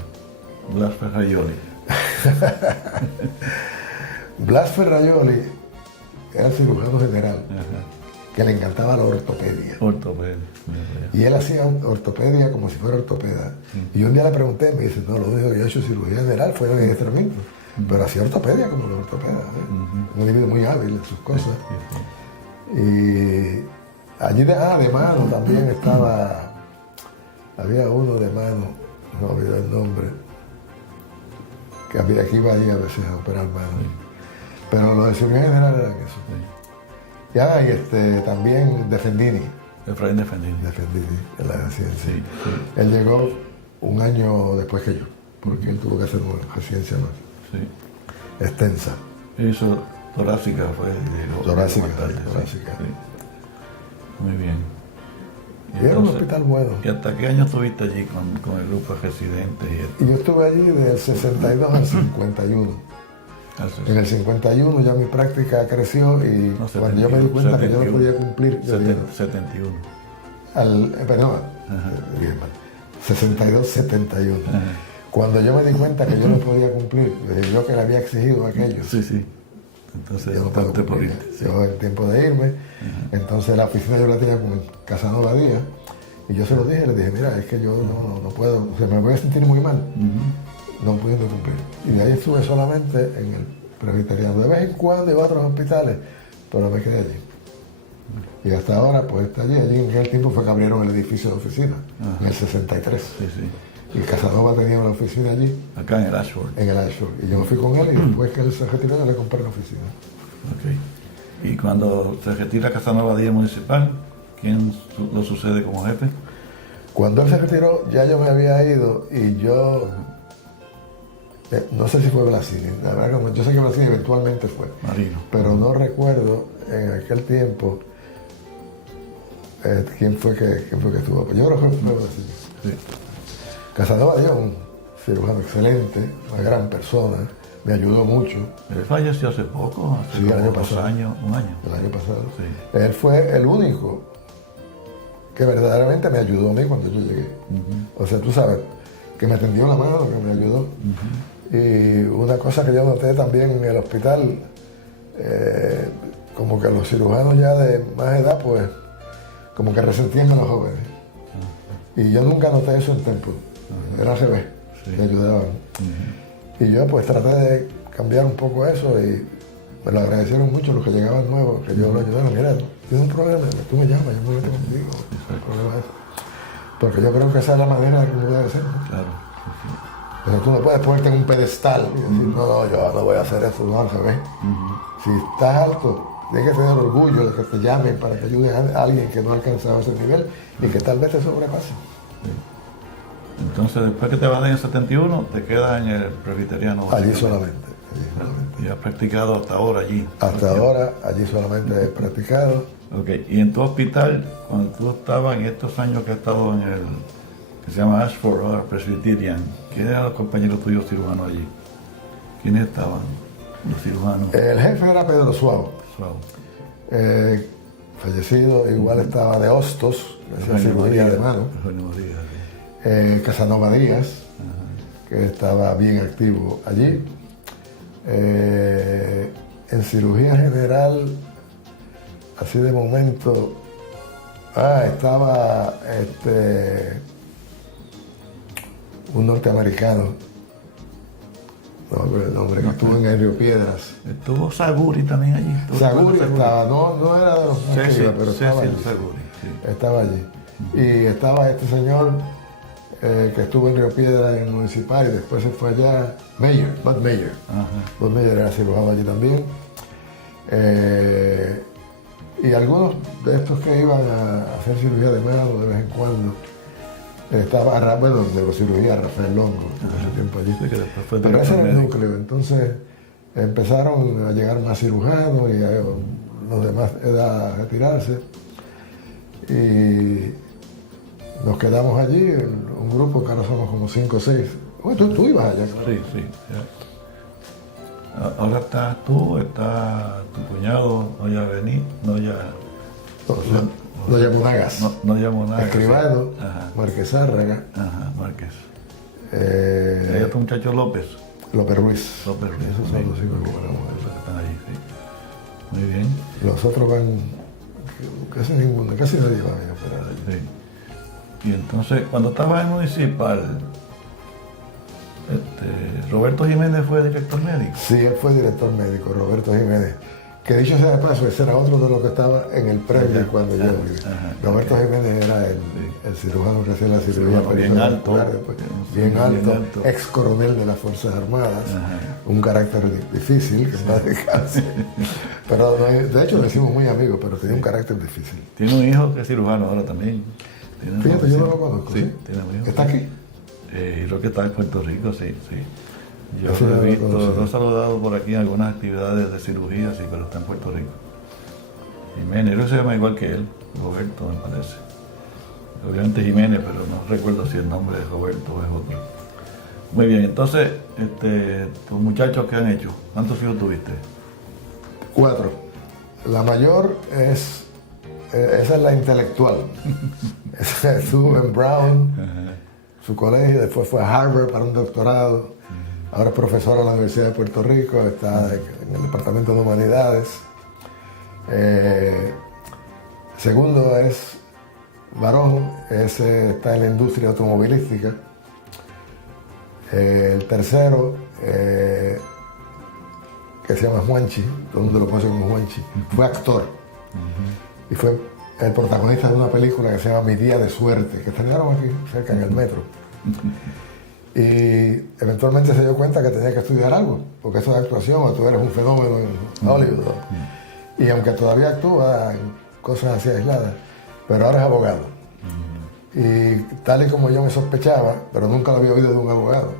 Blas Ferrayoli. Blas Ferrayoli era cirujano general, que le encantaba la ortopedia. Y él hacía ortopedia como si fuera ortopeda. Y un día le pregunté, me dice, no, lo único que yo he hecho cirugía general fue en adiestramiento, pero hacía ortopedia como los ortopedas. Un individuo muy hábil en sus cosas. Y allí de mano también estaba, había uno de mano, no olvidé el nombre. que iba ahí a veces a operar manos. Pero lo de cirugía general era eso. Ya, y también Defendini. Efraín Defendini. Defendini, en la residencia. Sí, sí. Él llegó un año después que yo, porque él tuvo que hacer una residencia más extensa. Hizo torácica, fue. Torácica. Sí. Muy bien. Y era un hospital bueno. ¿Y hasta qué año estuviste allí con el grupo de residentes? Y yo estuve allí del 62 al 51. En el 51 ya mi práctica creció y No, cuando yo me di cuenta que yo no podía cumplir, yo dije, 71. perdón, 62, 71. Cuando yo me di cuenta que yo no podía cumplir, yo que le había exigido aquello. Sí. Entonces, yo no puedo cumplir. Llegó el tiempo de irme. Entonces la oficina yo la tenía con Casanova Díaz. Y yo se lo dije, le dije, mira, es que yo no puedo, o sea, me voy a sentir muy mal. No pudiendo cumplir. Y de ahí estuve solamente en el presbiteriano. De vez en cuando iba a otros hospitales, pero me quedé allí. Y hasta ahora, pues está allí. Allí en aquel tiempo fue que abrieron el edificio de oficina, en el 63. Y Casanova tenía una oficina allí. Acá en el Ashford. En el Ashford. Y yo fui con él y después que él se retiró, yo le compré la oficina. Y cuando se retira Casanova Díaz Municipal, ¿quién lo sucede como jefe? Cuando él se retiró, ya yo me había ido y yo... no sé si fue Blasini, la verdad que yo sé que Blasini eventualmente fue. Marino. Pero no recuerdo en aquel tiempo quién fue que estuvo. Yo creo que fue Blasini. Sí. Casanova Díaz, un cirujano excelente, una gran persona, me ayudó mucho. Él falleció hace poco, hace el año pasado. un año. El año pasado. Sí. Él fue el único que verdaderamente me ayudó a mí cuando yo llegué. O sea, tú sabes, que me tendió la mano, que me ayudó. Y una cosa que yo noté también en el hospital, como que los cirujanos ya de más edad, pues, como que resentían a los jóvenes. Y yo nunca noté eso en Temple. Era al revés, me ayudaban. Y yo pues traté de cambiar un poco eso y me lo agradecieron mucho los que llegaban nuevos, que yo lo ayudara. Mira, tienes un problema, tú me llamas, yo me meto contigo. El problema es porque yo creo que esa es la manera de que uno debe ser, ¿no? Claro. Pero tú no puedes ponerte en un pedestal y decir, no, yo no voy a hacer eso, no, al revés. Si estás alto, tienes que tener orgullo de que te llamen para que ayudes a alguien que no ha alcanzado ese nivel y que tal vez te sobrepase. Entonces, después que te vas en el 71, te quedas en el presbiteriano. Allí solamente. Y has practicado hasta ahora allí. Hasta ahora, allí solamente he practicado. Y en tu hospital, cuando tú estabas en estos años que has estado en el, que se llama Ashford or Presbyterian, ¿quiénes eran los compañeros tuyos cirujanos allí? ¿Quiénes estaban los cirujanos? El jefe era Pedro Suavo. Fallecido, igual estaba de Hostos, que hacía cirugía de mano. Casanova Díaz, que estaba bien activo allí. En cirugía general, así de momento, estaba un norteamericano, no recuerdo el nombre, que estuvo en el Río Piedras. Estuvo Saguri también allí. Saguri estaba, no era de los Cecil, pero estaba allí. Saguri, sí. Estaba allí. Y estaba este señor que estuvo en Río Piedras en el municipal y después se fue allá, Bud Mayer. Bud Mayer era cirujano allí también. Y algunos de estos que iban a hacer cirugía de mano de vez en cuando, estaba, de la cirugía Rafael Longo, en ese tiempo allí. Sí, pero ese era el núcleo. Entonces empezaron a llegar más cirujanos y a los demás edad a retirarse. Y nos quedamos allí, un grupo que ahora somos como 5 o 6. Tú ibas allá, claro. Sí. Ahora estás tú, está tu cuñado, Noya Bení, Noya Monagas. Noya Monagas. Escribano, Márquez Zárraga. Márquez. Hay otro muchacho López. López Ruiz. Esos son los 5 que están ahí, sí. Muy bien. Los otros van, casi nadie va a operar allí. Sí. Y entonces, cuando estaba en el municipal, Roberto Jiménez fue director médico. Sí, él fue director médico, Roberto Jiménez, Que dicho sea de paso, ese era otro de los que estaba en el premio cuando yo viví. Roberto Jiménez era el cirujano que hacía la cirugía bien alto, bien alto, ex coronel de las Fuerzas Armadas, un carácter difícil, que no descanse. Pero de hecho lo hicimos muy amigos, pero tenía un carácter difícil. Tiene un hijo que es cirujano ahora también. Fíjate, yo no lo conozco. Sí, tiene un hijo. ¿Está aquí? Creo que está en Puerto Rico, sí. Yo lo he visto, lo he saludado por aquí en algunas actividades de cirugía, sí, pero está en Puerto Rico. Jiménez, él se llama igual que él, Roberto me parece. Obviamente Jiménez, pero no recuerdo si el nombre de Roberto o es otro. Muy bien, entonces, tus muchachos, ¿qué han hecho? ¿Cuántos hijos tuviste? 4. La mayor esa es la intelectual. Esa estuvo en Brown, su colegio, después fue a Harvard para un doctorado. Ahora es profesora en la Universidad de Puerto Rico, está en el Departamento de Humanidades. Segundo es varón, ese está en la industria automovilística. El tercero, que se llama Juanchi, todo el mundo lo conoce como Juanchi, fue actor y fue el protagonista de una película que se llama Mi Día de Suerte, que estrenaron aquí cerca en el metro. Y eventualmente se dio cuenta que tenía que estudiar algo, porque eso de actuación, o tú eres un fenómeno en Hollywood, ¿no? Y aunque todavía actúa en cosas así aisladas, pero ahora es abogado. Y tal y como yo me sospechaba, pero nunca lo había oído de un abogado,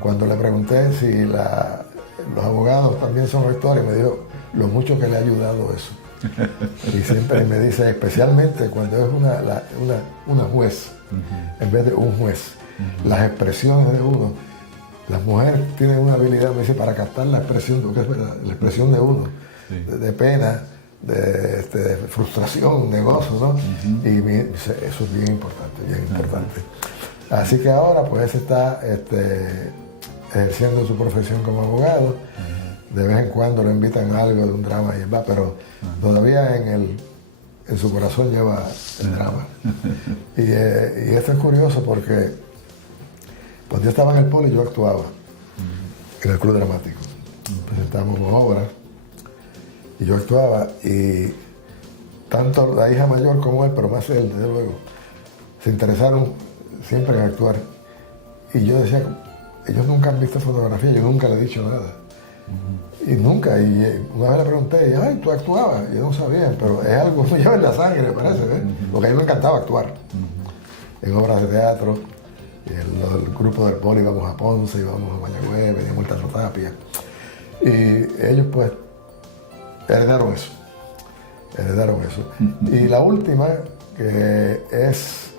cuando le pregunté si los abogados también son actores, me dijo lo mucho que le ha ayudado eso. Y siempre me dice, especialmente cuando es una juez, en vez de un juez, las expresiones de uno. Las mujeres tienen una habilidad, me dice, para captar la expresión, porque es verdad, la expresión de uno, de pena, de frustración, de gozo, ¿no? Y eso es bien importante, bien importante. Así que ahora pues está ejerciendo su profesión como abogado. De vez en cuando le invitan a algo de un drama y va, pero todavía en su corazón lleva el drama. Y esto es curioso porque cuando yo estaba en el Poli yo actuaba en el Club Dramático. Presentábamos obras y yo actuaba, y tanto la hija mayor como él, pero más él, desde luego, se interesaron siempre en actuar. Y yo decía, ellos nunca han visto fotografía, yo nunca le he dicho nada. Y nunca, y una vez le pregunté, ay, ¿tú actuabas? Y yo no sabía, pero es algo que me lleva en la sangre, me parece, ¿eh? Porque a mí me encantaba actuar en obras de teatro. Y el grupo del Poli íbamos a Ponce, íbamos a Mayagüez, veníamos al Teatro Tapia. Y ellos pues heredaron eso. Y la última, que es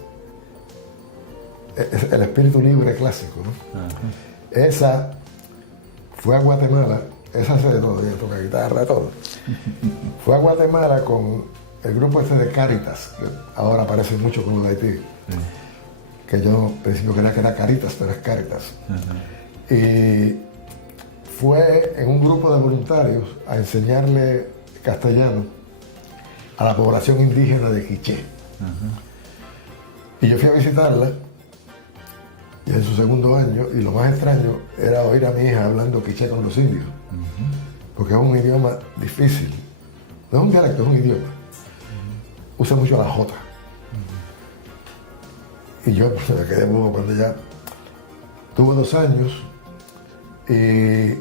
el espíritu libre clásico, ¿no? Esa fue a Guatemala, esa hace de todo, ella toca guitarra, todo. Fue a Guatemala con el grupo este de Caritas, que ahora aparece mucho con lo de Haití. Que yo al principio creía que era Caritas, pero es Caritas. Y fue en un grupo de voluntarios a enseñarle castellano a la población indígena de Quiché. Y yo fui a visitarla, y en su segundo año, y lo más extraño era oír a mi hija hablando quiché con los indios, porque es un idioma difícil. No es un dialecto, es un idioma. Usa mucho la jota. Y yo pues, me quedé bobo cuando ya tuvo 2 años y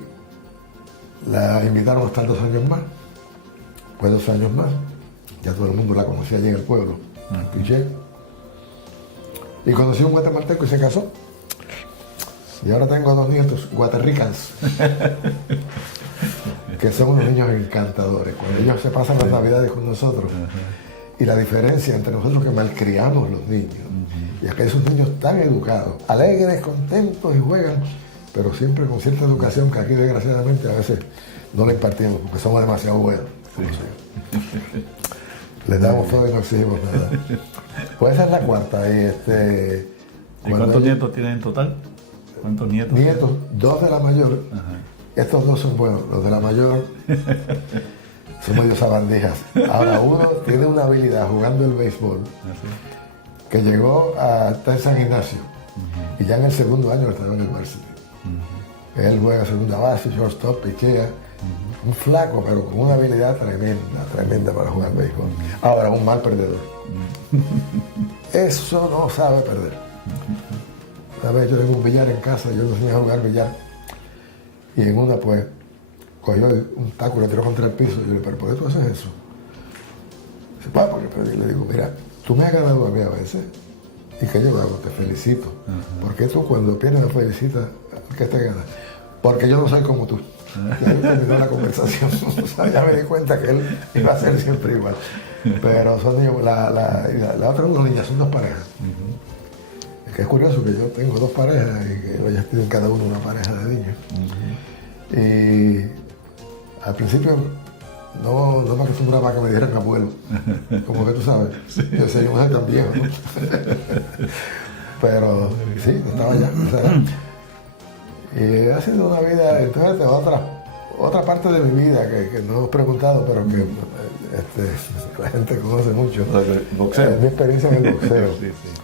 la invitaron a estar 2 años más. Pues 2 años más. Ya todo el mundo la conocía allí en el pueblo, en Quiché. Y conocí a un guatemalteco y se casó. Y ahora tengo 2 nietos guaterricans, que son unos niños encantadores. Cuando ellos se pasan las navidades con nosotros, y la diferencia entre nosotros que malcriamos los niños, y aquellos niños tan educados, alegres, contentos y juegan, pero siempre con cierta educación que aquí desgraciadamente a veces no le impartimos, porque somos demasiado buenos. Les damos todo y no exigimos nada. Pues esa es la cuarta. ¿Y cuántos nietos tienen en total? ¿Cuántos nietos? Nietos, 2 de la mayor. Estos 2 son buenos. Los de la mayor son medio sabandijas. Ahora uno tiene una habilidad jugando el béisbol que llegó hasta en San Ignacio. Y ya en el segundo año estaba en el varsity. Él juega segunda base, shortstop, pichea. un flaco, pero con una habilidad tremenda para jugar béisbol. Ahora, un mal perdedor. Eso no sabe perder. Una vez yo tengo un billar en casa, yo lo enseñé a jugar billar, y en una pues cogió un taco y lo tiró contra el piso. Y yo le dije, ¿pero por qué tú haces eso? Dice, papá, porque le digo, mira, tú me has ganado a mí a veces, y que yo lo hago, te felicito. ¿Por qué tú cuando pierdes me felicitas al que te gana? Porque yo no soy como tú. Y ahí terminó la conversación. O sea, ya me di cuenta que él iba a ser siempre igual. Pero son niños, la otra es una niña, son dos parejas. Es que es curioso que yo tengo dos parejas y que ellos tienen cada uno una pareja de niños. Y al principio no me acostumbraba a que me dijeran abuelo, como que tú sabes. Sí. Yo decía, yo no soy tan viejo, ¿no? Pero sí, estaba allá. O sea, y ha sido una vida, entonces otra parte de mi vida que no he preguntado, pero que la gente conoce mucho. Boxeo. Mi experiencia en el boxeo. Sí, sí.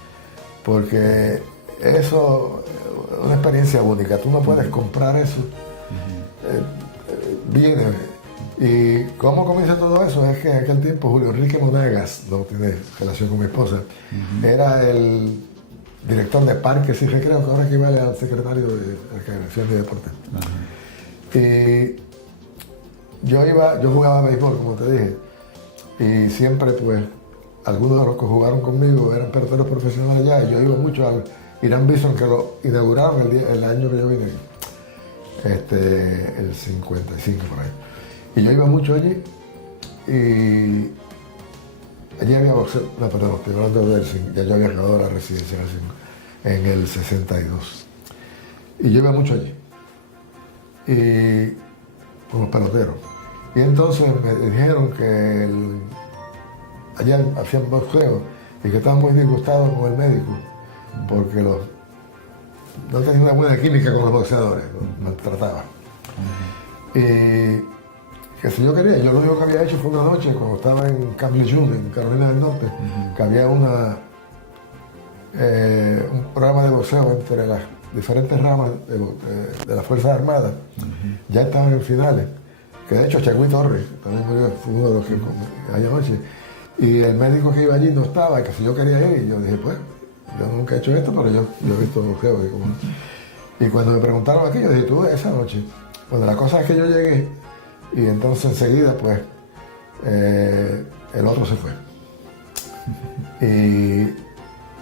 Porque eso es una experiencia única. Tú no puedes comprar eso. Viene. Y cómo comienza todo eso es que en aquel tiempo Julio Enrique Monagas, no tiene relación con mi esposa, era el director de Parques y Recreos, que ahora equivale al secretario de Recreación y Deporte. Y yo jugaba béisbol, como te dije, y siempre pues algunos de los que jugaron conmigo eran peloteros profesionales ya, y yo iba mucho al Irán Bison, que lo inauguraron el año que yo vine, el 55 por ahí. Y yo iba mucho allí, y allí había boxeo, no, perdón, estoy hablando del, ya yo había ganado la residencia en el 62. Y yo iba mucho allí, y como pelotero. Y entonces me dijeron que allá hacían boxeo y que estaban muy disgustados con el médico porque no tenían una buena química con los boxeadores, los maltrataban. Y que si yo quería, yo lo único que había hecho fue una noche cuando estaba en Camp Lejeune, en Carolina del Norte, que había un programa de boxeo entre las diferentes ramas de las Fuerzas Armadas. Ya estaban en finales, que de hecho Chagüí Torres también murió, fue uno de los que allá anoche. Y el médico que iba allí no estaba, que si yo quería ir, y yo dije, pues, yo nunca he hecho esto, pero yo he visto boxeo. Y cuando me preguntaron aquí, yo dije, tú esa noche. Bueno, la cosa es que yo llegué, y entonces enseguida, pues, el otro se fue. Y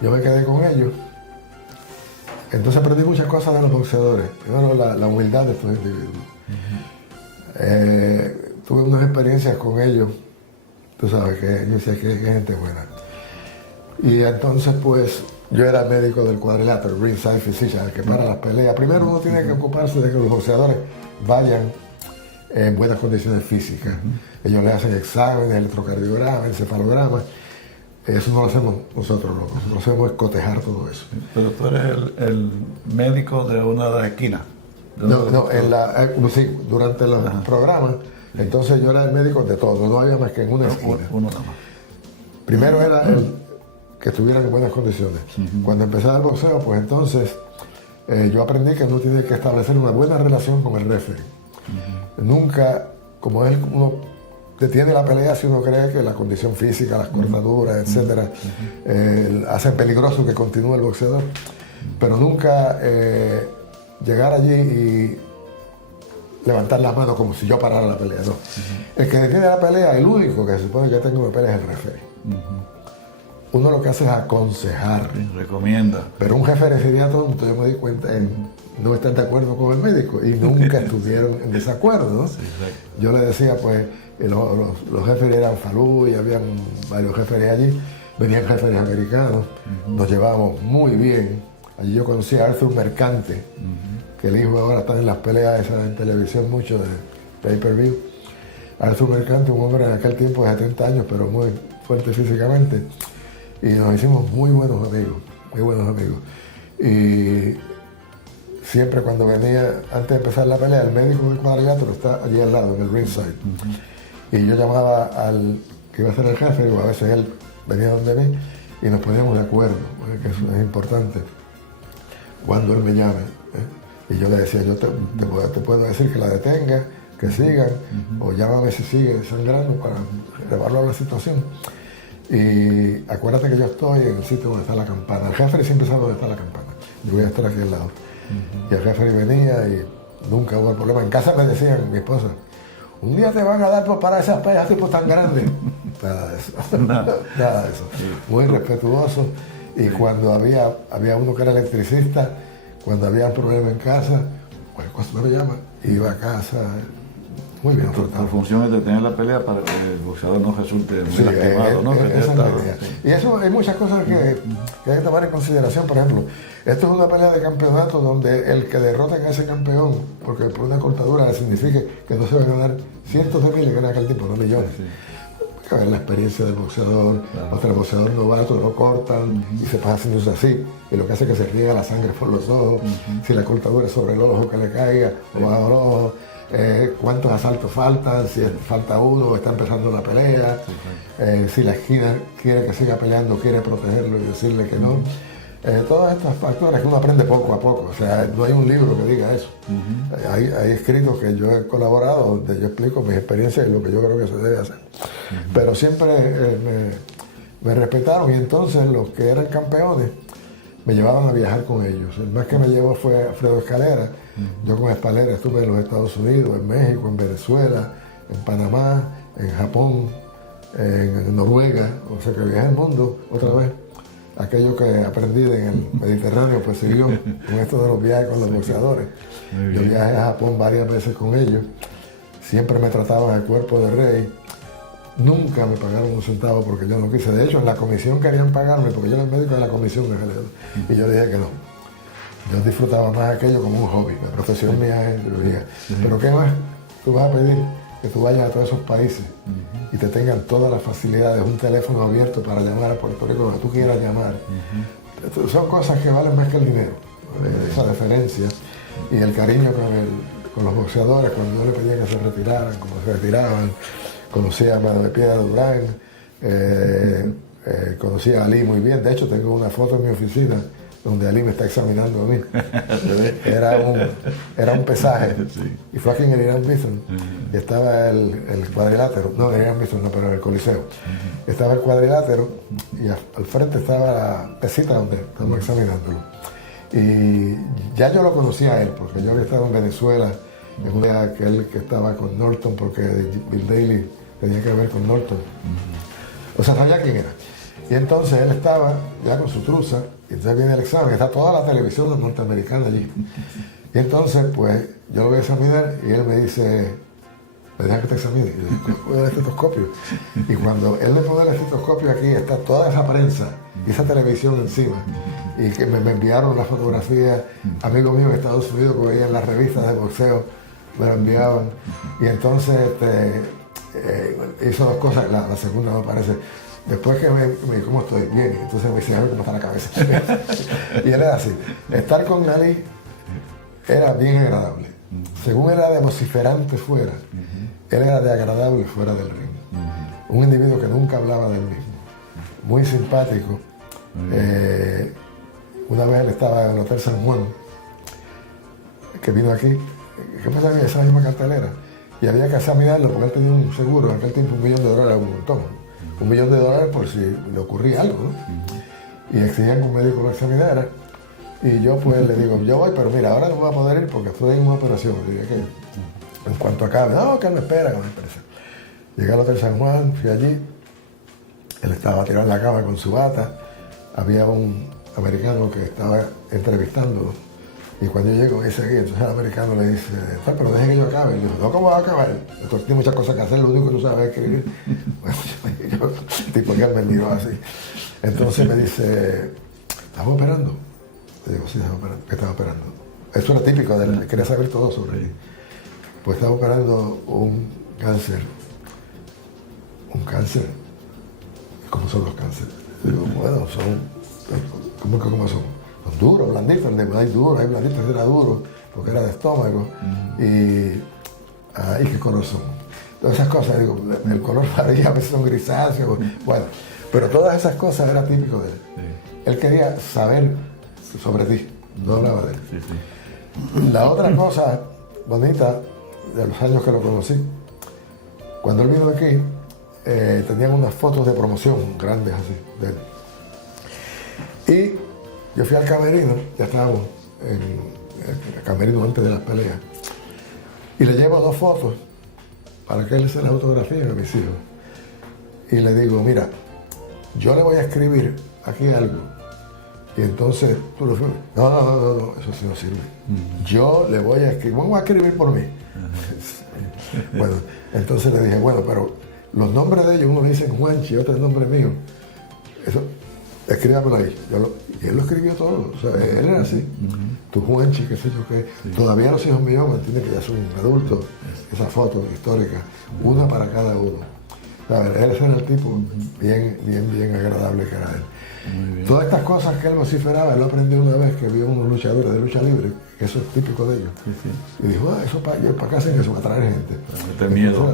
yo me quedé con ellos. Entonces aprendí muchas cosas de los boxeadores. Primero, la humildad de estos individuos. Tuve unas experiencias con ellos, tú sabes, que yo decía que es gente buena. Y entonces, pues, yo era médico del cuadrilátero, ringside physician, el que para las peleas. Primero uno tiene que ocuparse de que los boxeadores vayan en buenas condiciones físicas. Ellos le hacen exámenes, electrocardiograma, encefalograma. Eso no lo hacemos nosotros, lo que nosotros hacemos es cotejar todo eso. Pero tú eres el médico de una de las esquinas. Sí, durante los programas, entonces yo era el médico de todo, no había más que en una esquina. Uno nada más. Primero era el que estuvieran en buenas condiciones. Cuando empezaba el boxeo, pues entonces yo aprendí que uno tiene que establecer una buena relación con el referee. Nunca, como es uno detiene la pelea si uno cree que la condición física, las cortaduras, etcétera, hacen peligroso que continúe el boxeador, pero nunca llegar allí y levantar las manos como si yo parara la pelea, no. El que detiene la pelea, el único que se supone que tengo que pelea es el referee. Uno lo que hace es aconsejar. Recomienda. Pero un jefe sería tonto, yo me di cuenta en no estar de acuerdo con el médico y nunca estuvieron en desacuerdo, ¿no? Sí, yo le decía, pues, los jefes eran Falú y habían varios jefes allí, venían jefes americanos, nos llevábamos muy bien. Allí yo conocí a Arthur Mercante, que el hijo ahora está en las peleas esas en televisión mucho de pay-per-view. Arthur Mercante, un hombre en aquel tiempo de 70 años, pero muy fuerte físicamente. Y nos hicimos muy buenos amigos, muy buenos amigos. Y siempre cuando venía, antes de empezar la pelea, el médico del cuadrilátero está allí al lado, en el ringside. Y yo llamaba al que iba a ser el jefe, o a veces él venía donde mí, y nos poníamos de acuerdo, porque eso es importante. Cuando él me llame, y yo le decía, yo te puedo decir que la detenga, que sigan, o llámame si sigue sangrando para evaluar la situación. Y acuérdate que yo estoy en el sitio donde está la campana. El jefe siempre sabe dónde está la campana. Yo voy a estar aquí al lado. Y el jefe venía y nunca hubo problema. En casa me decían, mi esposa, un día te van a dar por parar esas payas tipos tan grandes. Nada de eso. Nada de eso. Muy respetuoso. Y cuando había uno que era electricista, cuando había un problema en casa, pues cuando me llama, iba a casa. Muy bien. La función es detener la pelea para que el boxeador no resulte muy lastimado, ¿no? Esa es la idea. Y eso hay muchas cosas que hay que tomar en consideración. Por ejemplo, esto es una pelea de campeonato donde el que derrote a ese campeón, porque por una cortadura le significa que no se van a ganar cientos de miles, que en aquel tiempo, no millones. Hay que ver la experiencia del boxeador, otro boxeador novato lo cortan y se pasa haciéndose así, y lo que hace es que se riega la sangre por los ojos, si la cortadura es sobre el ojo que le caiga, o bajo el ojo. Cuántos asaltos faltan, si falta uno o está empezando la pelea, si la esquina quiere que siga peleando, quiere protegerlo y decirle que no. Todas estas factores que uno aprende poco a poco, o sea, no hay un libro que diga eso. Hay escritos que yo he colaborado donde yo explico mis experiencias y lo que yo creo que se debe hacer. Pero siempre me respetaron, y entonces los que eran campeones me llevaban a viajar con ellos. El más que me llevó fue Alfredo Escalera. Yo con Escalera estuve en los Estados Unidos, en México, en Venezuela, en Panamá, en Japón, en Noruega. O sea que viajé el mundo otra vez. Aquello que aprendí en el Mediterráneo pues siguió con esto de los viajes con los boxeadores. Yo viajé a Japón varias veces con ellos. Siempre me trataban al cuerpo de rey. Nunca me pagaron un centavo porque yo no quise. De hecho, en la comisión querían pagarme porque yo era el médico de la comisión de general. Y yo le dije que no. Yo disfrutaba más aquello como un hobby. La profesión mía es cirugía. Pero ¿qué más? Tú vas a pedir que tú vayas a todos esos países y te tengan todas las facilidades, un teléfono abierto para llamar a Puerto Rico donde tú quieras llamar. Son cosas que valen más que el dinero. Esa deferencia y el cariño con los boxeadores cuando yo le pedía que se retiraran, como se retiraban. Conocí a Mano de Piedra Durán, conocí a Ali muy bien. De hecho, tengo una foto en mi oficina donde Ali me está examinando a mí. Era un pesaje. Y fue aquí en el Irán Bithorn. Y estaba el cuadrilátero. No, el Irán Bithorn, no, pero en el Coliseo. Estaba el cuadrilátero y al frente estaba la pesita donde estamos examinándolo. Y ya yo lo conocía a él, porque yo había estado en Venezuela en una aquel que estaba con Norton, porque Bill Daly tenía que ver con Norton. O sea, sabía quién era. Y entonces él estaba ya con su truza, y entonces viene el examen, está toda la televisión norteamericana allí. Y entonces, pues, yo lo voy a examinar y él me dice, ¿me deja que te examine? Y yo digo, ¿cuál es el estetoscopio? Y cuando él le pone el estetoscopio aquí, está toda esa prensa y esa televisión encima. Y que me enviaron las fotografías, amigos míos de Estados Unidos que veían las revistas de boxeo, me lo enviaban. Y entonces hizo dos cosas, la segunda me parece. Después que me dijo, ¿cómo estoy? Bien. Entonces me dice, a ver cómo está la cabeza. Y él era así. Estar con Ali era bien agradable. Según era de vociferante fuera, él era de agradable fuera del ring. Un individuo que nunca hablaba del mismo. Muy simpático. Una vez él estaba en el Hotel San Juan, que vino aquí, que me sabía esa misma cartelera, y había que examinarlo porque él tenía un seguro, en aquel tiempo $1 millón, un montón. $1 millón por si le ocurría algo, ¿no? Y exigían que un médico lo examinara. Y yo pues le digo, yo voy, pero mira, ahora no voy a poder ir porque estoy en una operación. Le dije que en cuanto acabe, no, que me espera, que me espera. Llegué al Hotel San Juan, fui allí, él estaba tirado en la cama con su bata, había un americano que estaba entrevistándolo. Y cuando yo llego, ese aquí, entonces el americano le dice, pero deje que yo acabe. Y yo digo, no, ¿cómo va a acabar? Entonces tiene muchas cosas que hacer, lo único que tú sabes es escribir. Bueno, el tipo que él me miró así. Entonces me dice, ¿estamos operando? Le digo, sí, estamos operando. ¿Qué estaba operando? Eso era típico de él, quería saber todo sobre él. Pues estaba operando un cáncer. ¿Un cáncer? ¿Cómo son los cánceres? Le digo, bueno, ¿cómo son? Son duros, blanditos, hay duros, hay blanditos, era duro, porque era de estómago. Y qué color son. Todas esas cosas, digo, el color varía, a veces son grisáceos, bueno, pero todas esas cosas era típico de él. Él quería saber sobre ti, no hablaba de él. La otra cosa bonita de los años que lo conocí. Cuando él vino de aquí, tenían unas fotos de promoción grandes así de él. Y yo fui al camerino, ya estábamos en el camerino antes de las peleas, y le llevo 2 fotos para que él se las autografíe a mis hijos. Y le digo, mira, yo le voy a escribir aquí algo. Y entonces tú lo firmas. No, eso sí no sirve. Yo le voy a escribir, vamos a escribir por mí. Bueno, entonces le dije, bueno, pero los nombres de ellos, uno le dice Juanchi, otro es el nombre mío. Eso, escríbamelo ahí. Y él lo escribió todo. O sea, él era así. Tu Juanchi, qué sé yo qué. Sí. Todavía los hijos míos me entienden que ya son adultos. Esas fotos históricas, una para cada uno. A ver, él era el tipo bien agradable que era él. Todas estas cosas que él vociferaba, él lo aprendió una vez que vio unos luchadores de lucha libre, que eso es típico de ellos. Sí. Y dijo, eso para qué hacen eso, para atraer gente. Para miedo.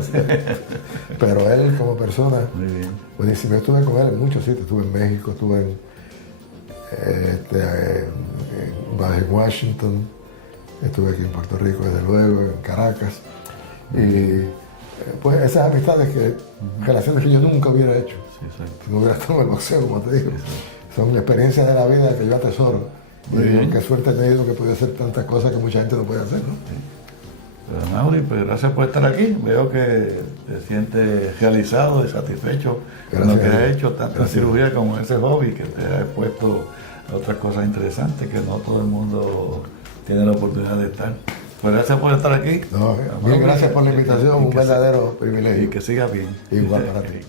Pero él como persona, buenísimo. Yo estuve con él en muchos sitios, estuve en México, estuve en Washington, estuve aquí en Puerto Rico, desde luego, en Caracas. Y pues esas amistades, relaciones que yo nunca hubiera hecho, si no hubiera estado en el boxeo, como te digo. Son experiencias de la vida que yo atesoro. Y qué suerte he tenido que pude hacer tantas cosas que mucha gente no puede hacer, ¿no? Pero Mauri, pues gracias por estar aquí. Veo que te sientes realizado y satisfecho con lo que has hecho, tanto en cirugía como en ese hobby, que te ha expuesto a otras cosas interesantes que no todo el mundo tiene la oportunidad de estar. Pues gracias por estar aquí. No, bien, gracias por la invitación, un verdadero privilegio. Y que siga bien. Igual para ti.